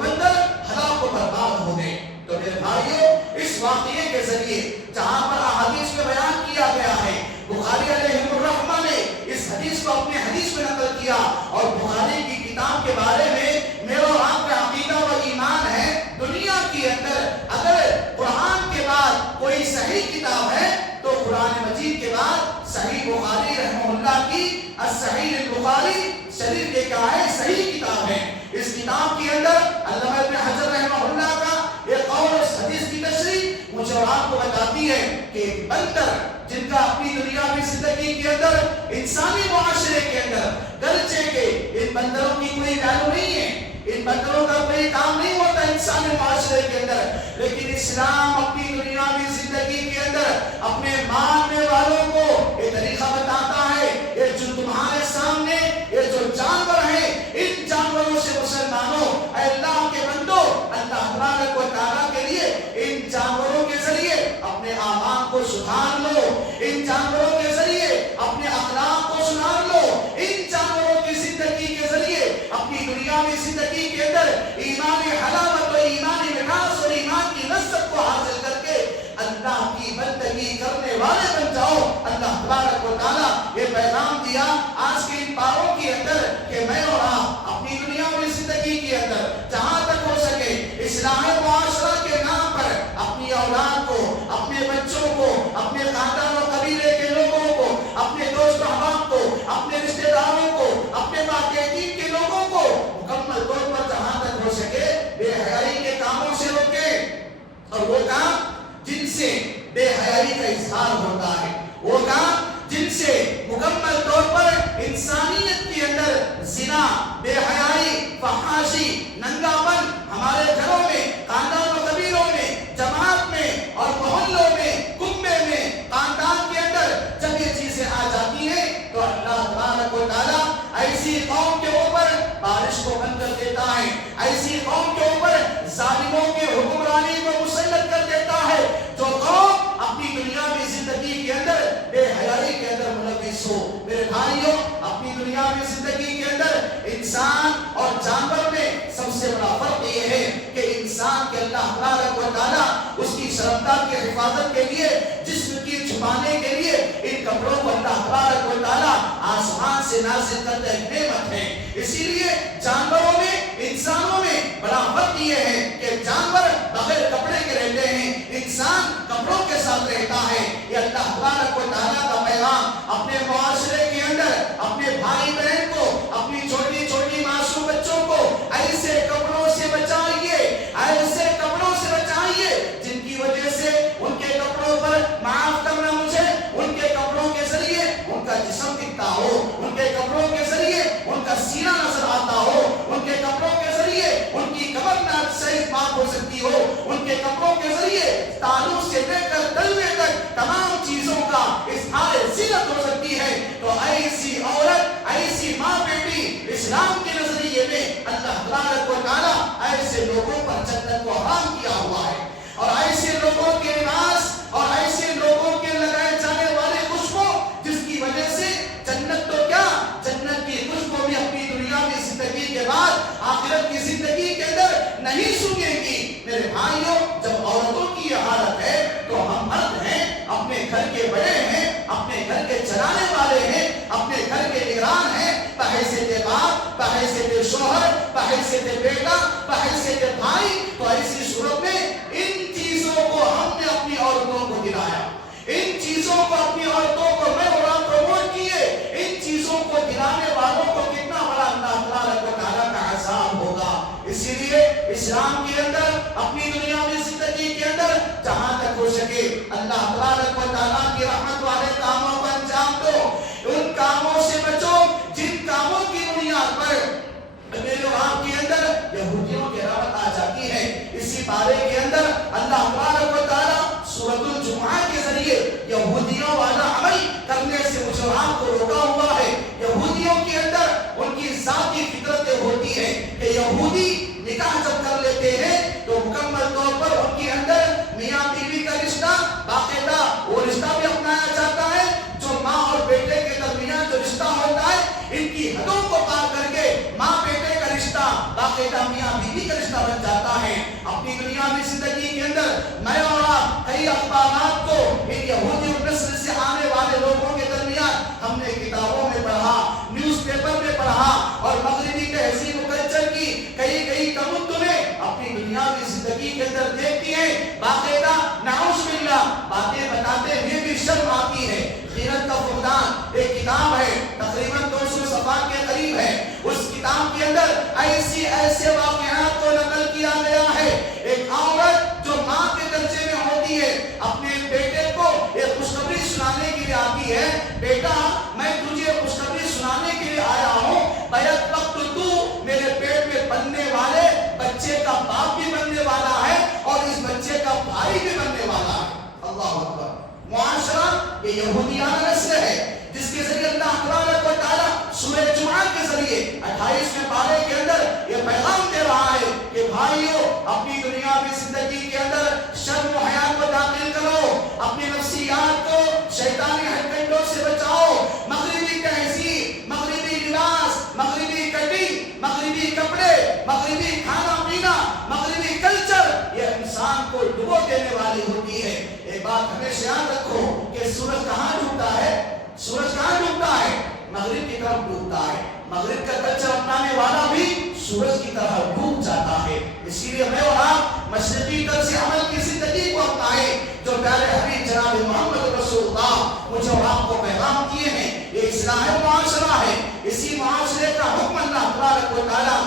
بندر ہلاک و برباد ہو گئے۔ تو میرے بھائیوں اس واقعے کے ذریعے جہاں پر احادیث میں بیان کیا گیا ہے، بخاری علیہ الرحمہ نے اس حدیث کو اپنے حدیث میں نقل کیا اور بخاری کی کتاب کے بارے میں میرا اور آپ کا عقیدہ و ایمان ہے دنیا کے اندر اگر قرآن کے بعد کوئی صحیح کتاب ہے تو قرآن مجید کے بعد صحیح بخاری رحمہ اللہ کی الصحیح البخاری شریف کے کیا ہے صحیح کتاب ہے۔ اس کتاب کے اندر علامہ ابن حجر رحمہ اللہ کا ایک قول اس حدیث کی تشریح مجھے اور آپ کو بتاتی ہے کہ بندر جن کا اپنی دنیاوی زندگی کے اندر انسانی معاشرے کے اندر گرچہ کہ ان بندروں کی کوئی ویلیو نہیں ہے، ان بندروں کا کوئی کام نہیں ہوتا انسانی معاشرے کے اندر، لیکن اسلام اپنی دنیاوی زندگی کے اندر اپنے ماننے والوں کو یہ طریقہ بتاتا ہے، یہ جو تمہارے سامنے یہ جو جانور ہیں ان جانوروں سے مسلمانوں اے اللہ کے بندو اللہ تبارک و تعالیٰ کے لیے ان جانوروں کے ذریعے اپنے اعمال کو سدھار لو، ان جانوروں کے ذریعے اپنے اخلاق کو سدھار لو، ان جانوروں کی زندگی کے ذریعے اپنی دنیاوی زندگی کے اندر ایمانی حلاوت و ایمانی مٹھاس اور ایمان کی لذت کو حاصل کر کے اللہ کی بندگی کرنے والے بن جاؤ۔ اللہ تبارک و تعالیٰ یہ پیغام دیا آج کے ان پاؤں کے اندر کہ میں اور آپ اپنی دنیاوی زندگی کے اندر جہاں تک ہو سکے اصلاح معاشرہ کے نام پر اپنی اولاد کو، اپنے بچوں کو، اپنے خاندان و قبیلے کے لوگوں کو، اپنے دوست احباب کو، اپنے رشتہ داروں کو، اپنے ماتحتین کے لوگوں کو مکمل طور پر جہاں تک ہو سکے بے حیائی کے کاموں سے روکیں اور وہ کام جن سے بے حیائی کا اظہار ہوتا ہے، وہ کام جن سے مکمل طور پر انسانیت کے اندر زنا، بے حیائی، فحاشی، ننگاپن ہمارے گھروں میں، خاندان و قبیلوں میں، جماعت میں اور محلوں میں، کنبے میں، خاندان کے اندر جب یہ چیزیں آ جاتی ہیں تو اللہ تبارک و تعالیٰ ایسی قوم کے اوپر بارش کو بند کر دیتا ہے، ایسی قوم کے اوپر ظالموں کے حکمرانی کو مسلط کر دیتا ہے، جو قوم اپنی دنیاوی زندگی کے اندر بے حیائی کے اندر ملوث ہو۔ میرے بھائیوں، اپنی دنیاوی زندگی کے اندر انسان اور جانور میں سب سے بڑا فرق یہ ہے کہ انسان کے اللہ تبارک و تعالیٰ اس کی شرمگاہ کی حفاظت کے لیے، جسم کی چھپانے کے لیے ان کپڑوں کو اللہ تبارک و تعالیٰ آسمان سے نازل کرتا ایک نعمت ہے۔ اسی لیے جانوروں میں، انسانوں میں بڑا فرق یہ ہے کہ جانور بغیر کپڑے کے رہتے ہیں، انسان کپڑوں کے ساتھ رہتا ہے۔ یہ اللہ تبارک و تعالیٰ کا پیغام اپنے معاشرے کے اندر اپنے بھائی بہن کو، اپنی چھوٹی چھوٹی معصوم بچوں کو ایسے کپڑوں سے بچائیے، ایسے کپڑوں سے بچائیے جن کی وجہ سے ان کے کپڑوں پر، معاف کرنا مجھے، ان کے کپڑوں کے ذریعے ان کا جسم دکھتا ہو، ان کے کپڑوں کے ذریعے ان کا سینہ نظر آتا ہو، ان کے کپڑوں کے ذریعے ان کی کمر نہ صحیح بات ہو سکتی ہو، ان کے کپڑوں کے ذریعے تعلق سے لے کر تلوے تک تمام چیزوں کا اظہار زینت ہو سکتی ہے۔ تو ایسی عورت، ایسی ماں بیٹی اسلام کے نظریے میں اللہ تبارک و تعالیٰ ایسے لوگوں پر جنت کو حرام کیا ہوا ہے، اور ایسے لوگوں کے لباس اور ایسے لوگوں کے لگائے جانے والے خوشبو جس کی وجہ سے جنت تو کیا، جنت کی خوشبو بھی اپنی دنیاوی زندگی کے بعد آخرت کی زندگی کے اندر نہیں سوکھے گی۔ میرے بھائیوں، جب عورتوں کی یہ حالت ہے تو ہم مرد ہیں، اپنے گھر کے بڑے ہیں، اپنے گھر کے چلانے والے ہیں، اپنے گھر کے نگران ہیں، بحیثیت باپ، بحیثیت شوہر، بحیثیت بیٹا، بحیثیت بھائی، تو ایسی صورت میں ان چیزوں کو ہم نے اپنی عورتوں کو دلایا، ان چیزوں کو اپنی عورتوں کو میں اور آپ پروموٹ کیے، ان چیزوں کو دلانے والوں کو کتنا بڑا اللہ تبارک و تعالیٰ کا عذاب ہوگا۔ اسی لیے اسلام کے اندر، اپنی دنیاوی زندگی کے اندر جہاں تک ہو سکے اللہ تبارک و تعالیٰ کی رحمت والے کاموں کو انجام دو، ان کاموں سے بچو جن کاموں کی بنیاد پر میرے آپ کے اندر یہودیوں کی رحمت آ جاتی ہے۔ اسی بارے کے اندر اللہ تبارک و تعالیٰ سورۃ الجمعہ کے ذریعے یہودیوں والا عمل کرنے سے مجھے آپ کو روکا ہوا ہے۔ یہودیوں کے اندر ان کی ذاتی فطرتیں ہوتی ہیں کہ یہودی نکاح جب کر لیتے ہیں تو مکمل طور پر ان کے اندر میاں بیوی کا رشتہ باقاعدہ وہ رشتہ بھی اپنایا جاتا ہے جو ماں اور بیٹے کے درمیان جو رشتہ ہوتا ہے، ان کی حدوں کو پار کر کے ماں بیٹے کا رشتہ باقاعدہ میاں بیوی کا رشتہ بن جاتا ہے۔ اپنی دنیاوی زندگی کے اندر میں اور آپ کئی اخبارات کو ان یہودی نسل سے آنے والے لوگوں کے درمیان ہم نے کتابوں میں پڑھا، نیوز پیپر میں پڑھا، اور مغربی تہذیب و کلچر کی کئی تمدنیں اپنی دنیاوی زندگی کے اندر دیکھتی ہیں، باقاعدہ نعوذ باللہ باتیں بتاتے ہوئے بھی شرم آتی ہے۔ غیرت کا فقدان ایک کتاب ہے، تقریباً 200 صفحات کے قریب ہے۔ اس کتاب کے اندر ایسے واقعات کو نقل کیا گیا ہے۔ ایک عورت جو ماں کے درجے میں ہوتی ہے، اپنے بیٹے کو ایک خوشخبری سنانے کے لیے آتی ہے، بیٹا میں تجھے خوشخبری سنانے کے لیے آیا ہوں، بیک وقت تو میرے پیٹ میں بننے والے بچے کا باپ بھی بننے والا ہے اور اس بچے کا بھائی بھی بننے والا ہے۔ اللہ اکبر۔ معاشرہ یہ یہودیانہ نسل ہے جس کے ذریعے اللہ تبارک و تعالیٰ سورہ جمعہ کے ذریعے 28ویں پارے کے اندر یہ پیغام دے رہا ہے کہ بھائیو، اپنی دنیاوی زندگی کے اندر شرم و حیا کو داخل کرو، اپنی نفسیات کو شیطانی ہتھکنڈوں سے بچاؤ۔ مغربی تہذیب، مغربی لباس، مغربی کٹنگ، مغربی کپڑے، مغربی کھانا پینا، مغربی کلچر یہ انسان کو ڈبو دینے والی ہوتی ہے۔ ایک بات ہمیشہ یاد رکھو کہ سورج کہاں ڈوبتا ہے؟ سورج کہاں ڈوبتا ہے؟ مغرب کی طرف ڈوبتا ہے۔ مغرب کا کلچر اپنانے والا بھی سورج کی طرف ڈوب جاتا ہے۔ اسی لیے میں اور آپ مشرقی طرز عمل کی زندگی کو اپنائیں جو پیارے حبیب جناب محمد رسول اللہ مجھے اور آپ کو پیغام کیے ہیں۔ یہ اصلاح معاشرہ ہے، اسی معاشرے کا حکم اللہ تبارک و تعالیٰ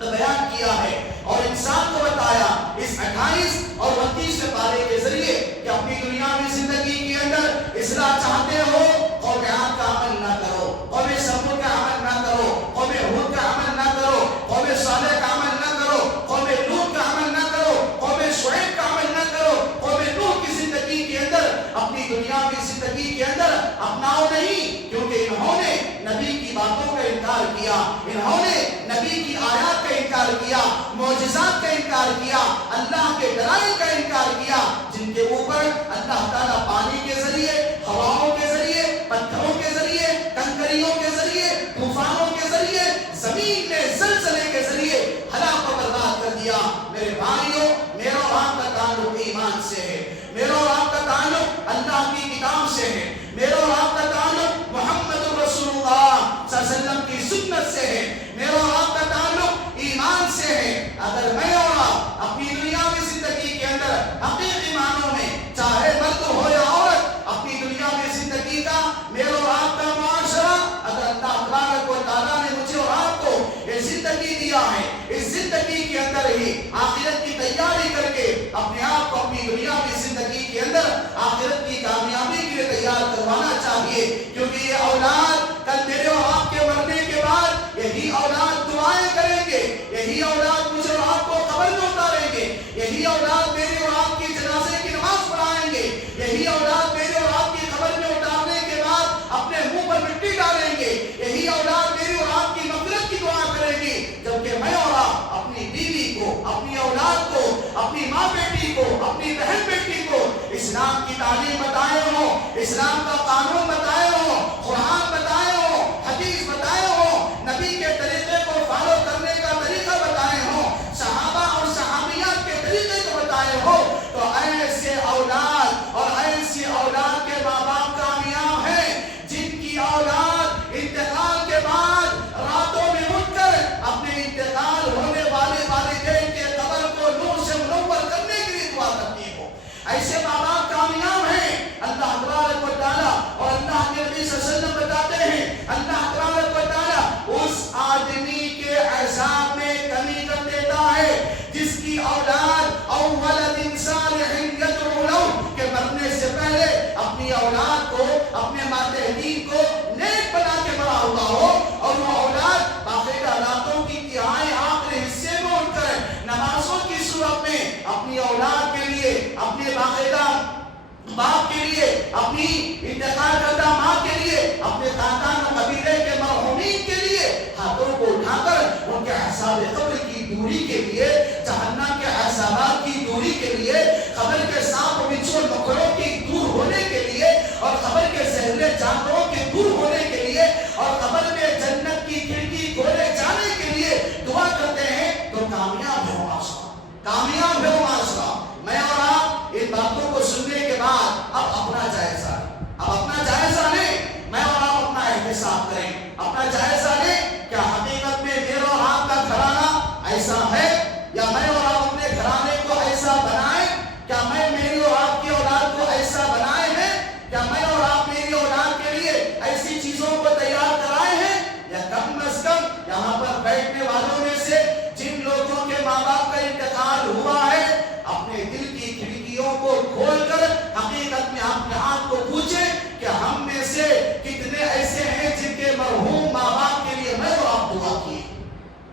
بیان کیا ہے اور انسان کو بتایا۔ اس 28 اور 29 پارے کے ذریعے کہ اپنی دنیاوی زندگی کے اندر اصلاح چاہتے ہو، قوم عاد کا عمل نہ کرو، قوم سمود کا عمل نہ کرو، قوم ہود کا عمل نہ کرو، قوم صالح کا عمل نہ کرو، قوم لوط کا عمل نہ کرو، قوم شعیب کا عمل نہ کرو، قوم نوح کی زندگی کے اندر اپنی دنیاوی زندگی کے اندر اپناؤ نہیں، کیونکہ انہوں نے نبی کی باتوں کا انکار کیا، انہوں نے نبی کی آیات کا انکار کیا، معجزات کا انکار کیا، اللہ کے دلائل کا انکار کیا، جن کے اوپر اللہ تعالیٰ پانی کے ذریعے، ہواؤں کے ذریعے، پتھروں کے ذریعے، کنکریوں کے ذریعے، طوفانوں کے ذریعے، زمین میں زلزلے کے ذریعے ہلاک و برباد کر دیا۔ میرے بھائیوں، میرا اور آپ کا تعلق ایمان سے ہے، میرا اور آپ کا تعلق اللہ کی کتاب سے ہے، میرا اور آپ کا تعلق محمد رسول اللہ صلی اللہ علیہ وسلم کی سنت سے ہے، میرا اور آپ کا تعلق ایمان سے ہے۔ اگر میں اور آپ اپنی دنیاوی زندگی کے اندر حقیقی معنوں میں، چاہے مرد ہو یا عورت، اپنی دنیاوی زندگی کا، میرا اور آپ کا معاشرہ، اگر اللہ تبارک و تعالیٰ نے مجھے اور آپ کو یہ زندگی دیا ہے، اس زندگی کے اندر ہی آخرت کی تیاری کر کے اپنے آپ کو اپنی دنیاوی زندگی کے اندر آخرت کی کامیابی کے لیے تیار کروانا چاہیے، کیونکہ یہ اولاد کل میرے اور آپ کے مرنے کے بعد یہی اولاد دعائیں کریں گے، یہی اولاد مجھے اور آپ کو قبر میں اتاریں گے، یہی اولاد میرے اور آپ کی جنازے کی نماز پڑھائیں گے، یہی اولاد میرے اور آپ کی قبر میں اتارنے کے بعد اپنے منہ پر مٹی ڈالیں گے، یہی اولاد میری اور آپ کی مغفرت کی دعا کرے گی، جبکہ میں اور آپ اپنی بیوی کو، اپنی اولاد کو، اپنی ماں بیٹی کو، اپنی بہن بیٹی کو اسلام کی تعلیم بتائے ہو، اسلام کا قانون بتائے ہو، قرآن بتائے ہو، حدیث بتائے ہو، نبی کے طریقے کو فالو کرنے کا طریقہ بتائے ہو، صحابہ اور صحابیات کے طریقے کو بتائے ہو، تو ایسے اولاد اور ایسی اولاد کے ماں باپ کامیاب ہیں جن کی اولاد انتقال کے بعد راتوں میں اٹھ کر اپنے انتقال ہونے والے والدین کے قبر کو نور سے منور کرنے کے لیے دعا کرتی ہو۔ ایسے ماں باپ کامیاب ہیں۔ اللہ تبارک و تعالیٰ اور اللہ کے نبی صلی اللہ علیہ وسلم بتاتے ہیں، اللہ تبارک و تعالیٰ اس آدمی کے عذاب میں کمی کر دیتا ہے جس کی اولاد اولد صالح یدعو لہ، کہ مرنے سے پہلے اپنی اولاد کو، اپنے ماتحتین کو نیک بنا کے بڑا ہوا ہو، اور وہ اولاد باقاعدہ راتوں کی تہائی آخری حصے میں اٹھ کر نمازوں کی صورت میں اپنی اولاد کے لیے، اپنے باقاعدہ باپ کے لیے، اپنی انتقال کردہ ماں کے لیے، اپنے خاندان و قبیلے کے مرحومین کے لیے ہاتھوں کو اٹھا کر ان کے حساب قبر کی دوری کے لیے، جہنم کے عذابات کی دوری کے لیے، قبر کے سانپ و بچھو مکڑوں کی دور ہونے کے لیے، اور قبر کے زہریلے جانوروں کے دور ہونے کے لیے، اور قبر میں جنت کی کھڑکی کھولے جانے کے لیے دعا کرتے ہیں، تو کامیاب ہے معاشرہ، کامیاب ہے معاشرہ۔ میں اور آپ ان باتوں کو سننے کے بعد اب اپنا جائزہ لیں، اب اپنا جائزہ لیں، میں اور آپ اپنا احتساب کریں، اپنا جائزہ لیں، کیا حقیقت میں میرا اور آپ کا گھرانہ ایسا ہے، یا میں اور آپ اپنے گھرانے کو ایسا بنائیں، کیا میں میری اور آپ کی اولاد کو ایسا بنائے ہیں، کیا میں اور آپ میری اولاد کے لیے ایسی چیزوں کو تیار کرائے ہیں، یا کم از کم یہاں پر بیٹھنے والوں میں سے جن لوگوں کے ماں باپ کا انتقال ہوا ہے، اپنے دل کی کھڑکیوں کو کھول کر حقیقت میں اپنے آپ کو پوچھیں کہ ہم میں سے کتنے ایسے ہیں جن کے مرحوم ماں باپ کے لیے میں اور آپ دعا کیے،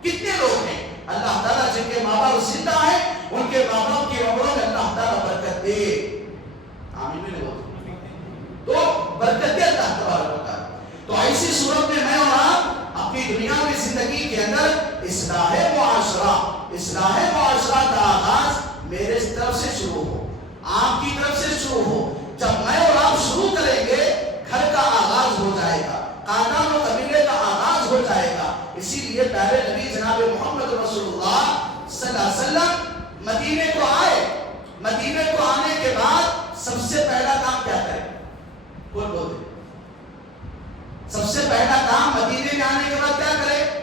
کتنے لوگ ہیں؟ اللہ تعالیٰ جن کے ماں باپ زندہ ہیں ان کے ماں باپ کی عمروں میں اللہ تعالیٰ برکت دے، آمین میں تو برکت دے اللہ تعالیٰ۔ تو ایسی صورت میں میں اور آپ اپنی دنیاوی زندگی کے اندر اصلاح معاشرہ، اصلاح معاشرہ کا آغاز میرے طرف سے شروع ہو، آپ کی طرف سے شروع ہو۔ جب میں اور آپ شروع کریں گے، گھر کا آغاز ہو جائے گا، خاندان و قبیلے کا آغاز ہو جائے گا۔ اسی لیے پیارے نبی جناب محمد رسول اللہ صلی اللہ علیہ وسلم مدینے کو آئے، مدینے کو آنے کے بعد سب سے پہلا کام کیا کریں؟ بول دے، سب سے پہلا کام مدینے میں آنے کے بعد کیا کریں؟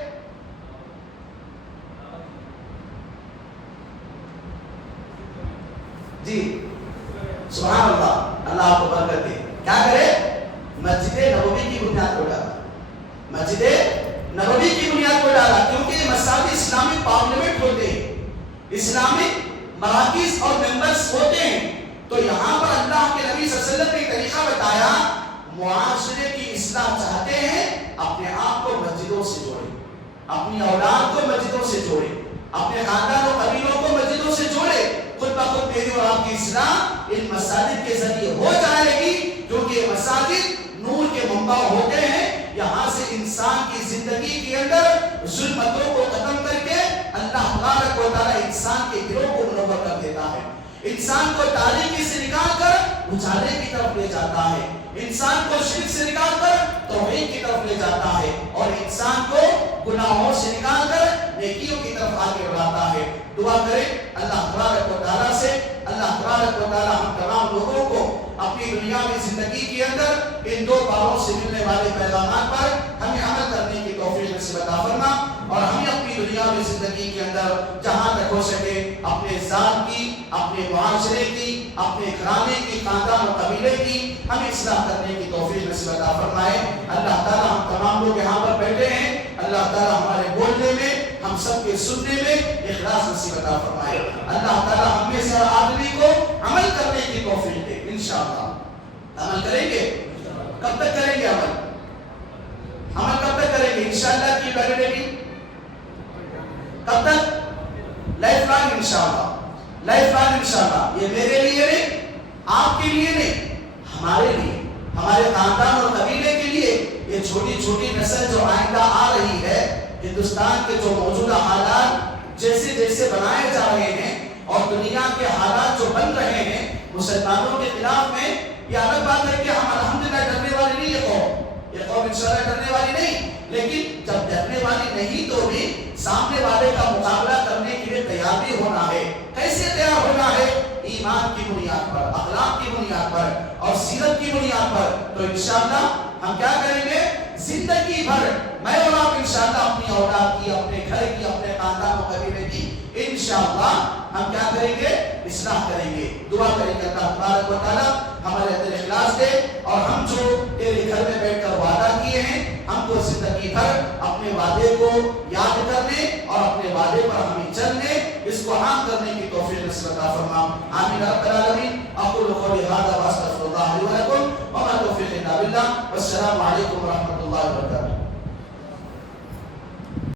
جی سبحان اللہ، اللہ آپ کو برکت دے۔ کیا کرے؟ مسجد نبوی کی بنیاد کو ڈالا، مسجد نبوی کی بنیاد کو ڈالا، کیونکہ یہ مساجد اسلامک پارلیمنٹ ہوتے ہیں، اسلامک مراکز اور ممبرس ہوتے ہیں. تو یہاں پر اللہ کے نبی صلی اللہ علیہ وسلم نے ایک طریقہ بتایا, معاشرے کی اصلاح چاہتے ہیں, اپنے آپ کو مسجدوں سے جوڑیں, اپنی اولاد کو مسجدوں سے جوڑیں, اپنے خاندان و قبیلوں کو مسجدوں سے جوڑیں. خود بخود میری اور آپ کی اصلاح ان مساجد کے ذریعے ہو جائے گی, کیونکہ یہ مساجد نور کے منبع ہوتے ہیں. یہاں سے انسان کی زندگی کے اندر ظلمتوں کو ختم کر کے اللہ تبارک و تعالی انسان کے گروہ کو منور کر دیتا ہے. انسان کو تاریکی سے نکال کر اجالے کی طرف لے جاتا ہے, انسان کو شرک سے نکال کر توحید کی طرف لے جاتا ہے, اور انسان کو گناہوں سے نکال کر نیکیوں کی طرف آگے بڑھاتا ہے. دعا کریں اللہ تبارک و تعالیٰ سے, اللہ تبارک و تعالیٰ ہم تمام لوگوں کو اپنی دنیاوی زندگی کے اندر ان دو باروں سے ملنے والے پیغامات پر ہمیں عمل کرنے کی توفیق نصیب عطا فرما, اور ہمیں اپنی دنیاوی زندگی کے اندر جہاں تک ہو سکے اپنے ذات کی, اپنے معاشرے کی, اپنے گھرانے کی, خاندان و قبیلے کی ہمیں اصلاح کرنے کی توفیق نصیب عطا فرمائے. اللہ تعالیٰ ہم تمام لوگ یہاں پر بیٹھے ہیں, اللہ تعالیٰ ہمارے بولنے میں, ہم سب کے سننے میں اخلاص نصیب عطا فرمائے. اللہ تعالیٰ ہم میں سے ہر آدمی کو عمل کرنے کی توفیق دے. انشاءاللہ عمل کریں گے. کب تک کریں گے عمل کب تک کریں گے؟ انشاءاللہ کی ویلیڈیٹی کب تک؟ لائف لانگ انشاءاللہ, لائف لانگ انشاءاللہ. یہ میرے لیے نہیں, آپ کے لیے نہیں, ہمارے لیے, ہمارے خاندان اور قبیلے کے لیے. یہ چھوٹی چھوٹی نسل جو آئندہ آ رہی ہے, ہندوستان کے جو موجودہ حالات جیسے جیسے بنائے جا رہے ہیں اور دنیا کے حالات جو بن رہے ہیں مسلمانوں کے خلاف میں, یہ الگ بات ہے کہ ہم الحمدللہ ڈرنے والی نہیں. یہ قوم انشاءاللہ ڈرنے والی نہیں, لیکن جب ڈرنے والی نہیں تو بھی سامنے والے کا مقابلہ کرنے کے لیے تیار بھی ہونا ہے. کیسے تیار ہونا ہے؟ ایمان کی بنیاد پر, اخلاق کی بنیاد پر اور سیرت کی بنیاد پر. تو انشاءاللہ ہم کیا کریں گے؟ زندگی بھر میں اور آپ انشاءاللہ اپنی اولاد کی, اپنے گھر کی, اپنے خاندان و قبیلے کی انشاءاللہ ہم کیا کریں گے؟ اصلاح کریں گے. دعا کریں گے اللہ تبارک و تعالیٰ ہمارے اندر اخلاص دے, اور ہم جو تیرے گھر میں بیٹھ کر وعدہ کیے ہیں ہم کو زندگی بھر اپنے وعدے کو یاد کرنے اور اپنے وعدے پر ہمیں چلنے, اس کو عام کرنے کی توفیق نصیب عطا فرما. آمین رب العالمین. اقول قولی ھذا واستغفر اللہ لی ولکم وما توفیقی الا باللہ. والسلام علیکم